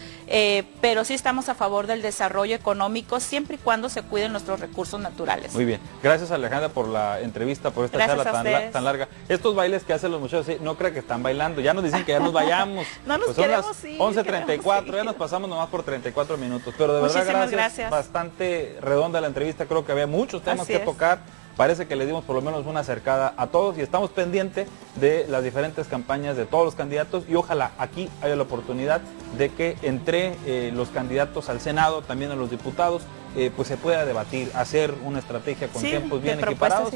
pero sí estamos a favor del desarrollo económico siempre y cuando se cuiden nuestros recursos naturales. Muy bien, gracias Alejandra por la entrevista, por esta charla tan larga. Estos bailes que hacen los muchachos, no creo que están bailando, ya nos dicen que ya nos vayamos. No nos pues queremos ir. 11:34, ya nos pasamos nomás por 34 minutos, pero de verdad gracias. Bastante redonda la entrevista, creo que había muchos temas que tocar. Parece que le dimos por lo menos una acercada a todos y estamos pendientes de las diferentes campañas de todos los candidatos y ojalá aquí haya la oportunidad de que entre los candidatos al Senado, también a los diputados, pues se pueda debatir, hacer una estrategia con tiempos bien equiparados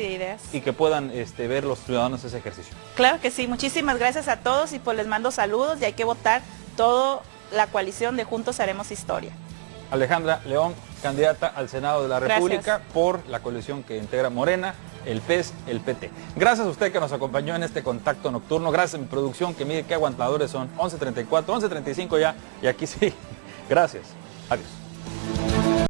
y que puedan ver los ciudadanos ese ejercicio. Claro que sí, muchísimas gracias a todos y pues les mando saludos y hay que votar toda la coalición de Juntos Haremos Historia. Alejandra León, candidata al Senado de la República por la coalición que integra Morena, el PES, el PT. Gracias a usted que nos acompañó en este contacto nocturno, gracias a mi producción que mide qué aguantadores son, 11:34, 11:35 ya, y aquí sí. Gracias, adiós.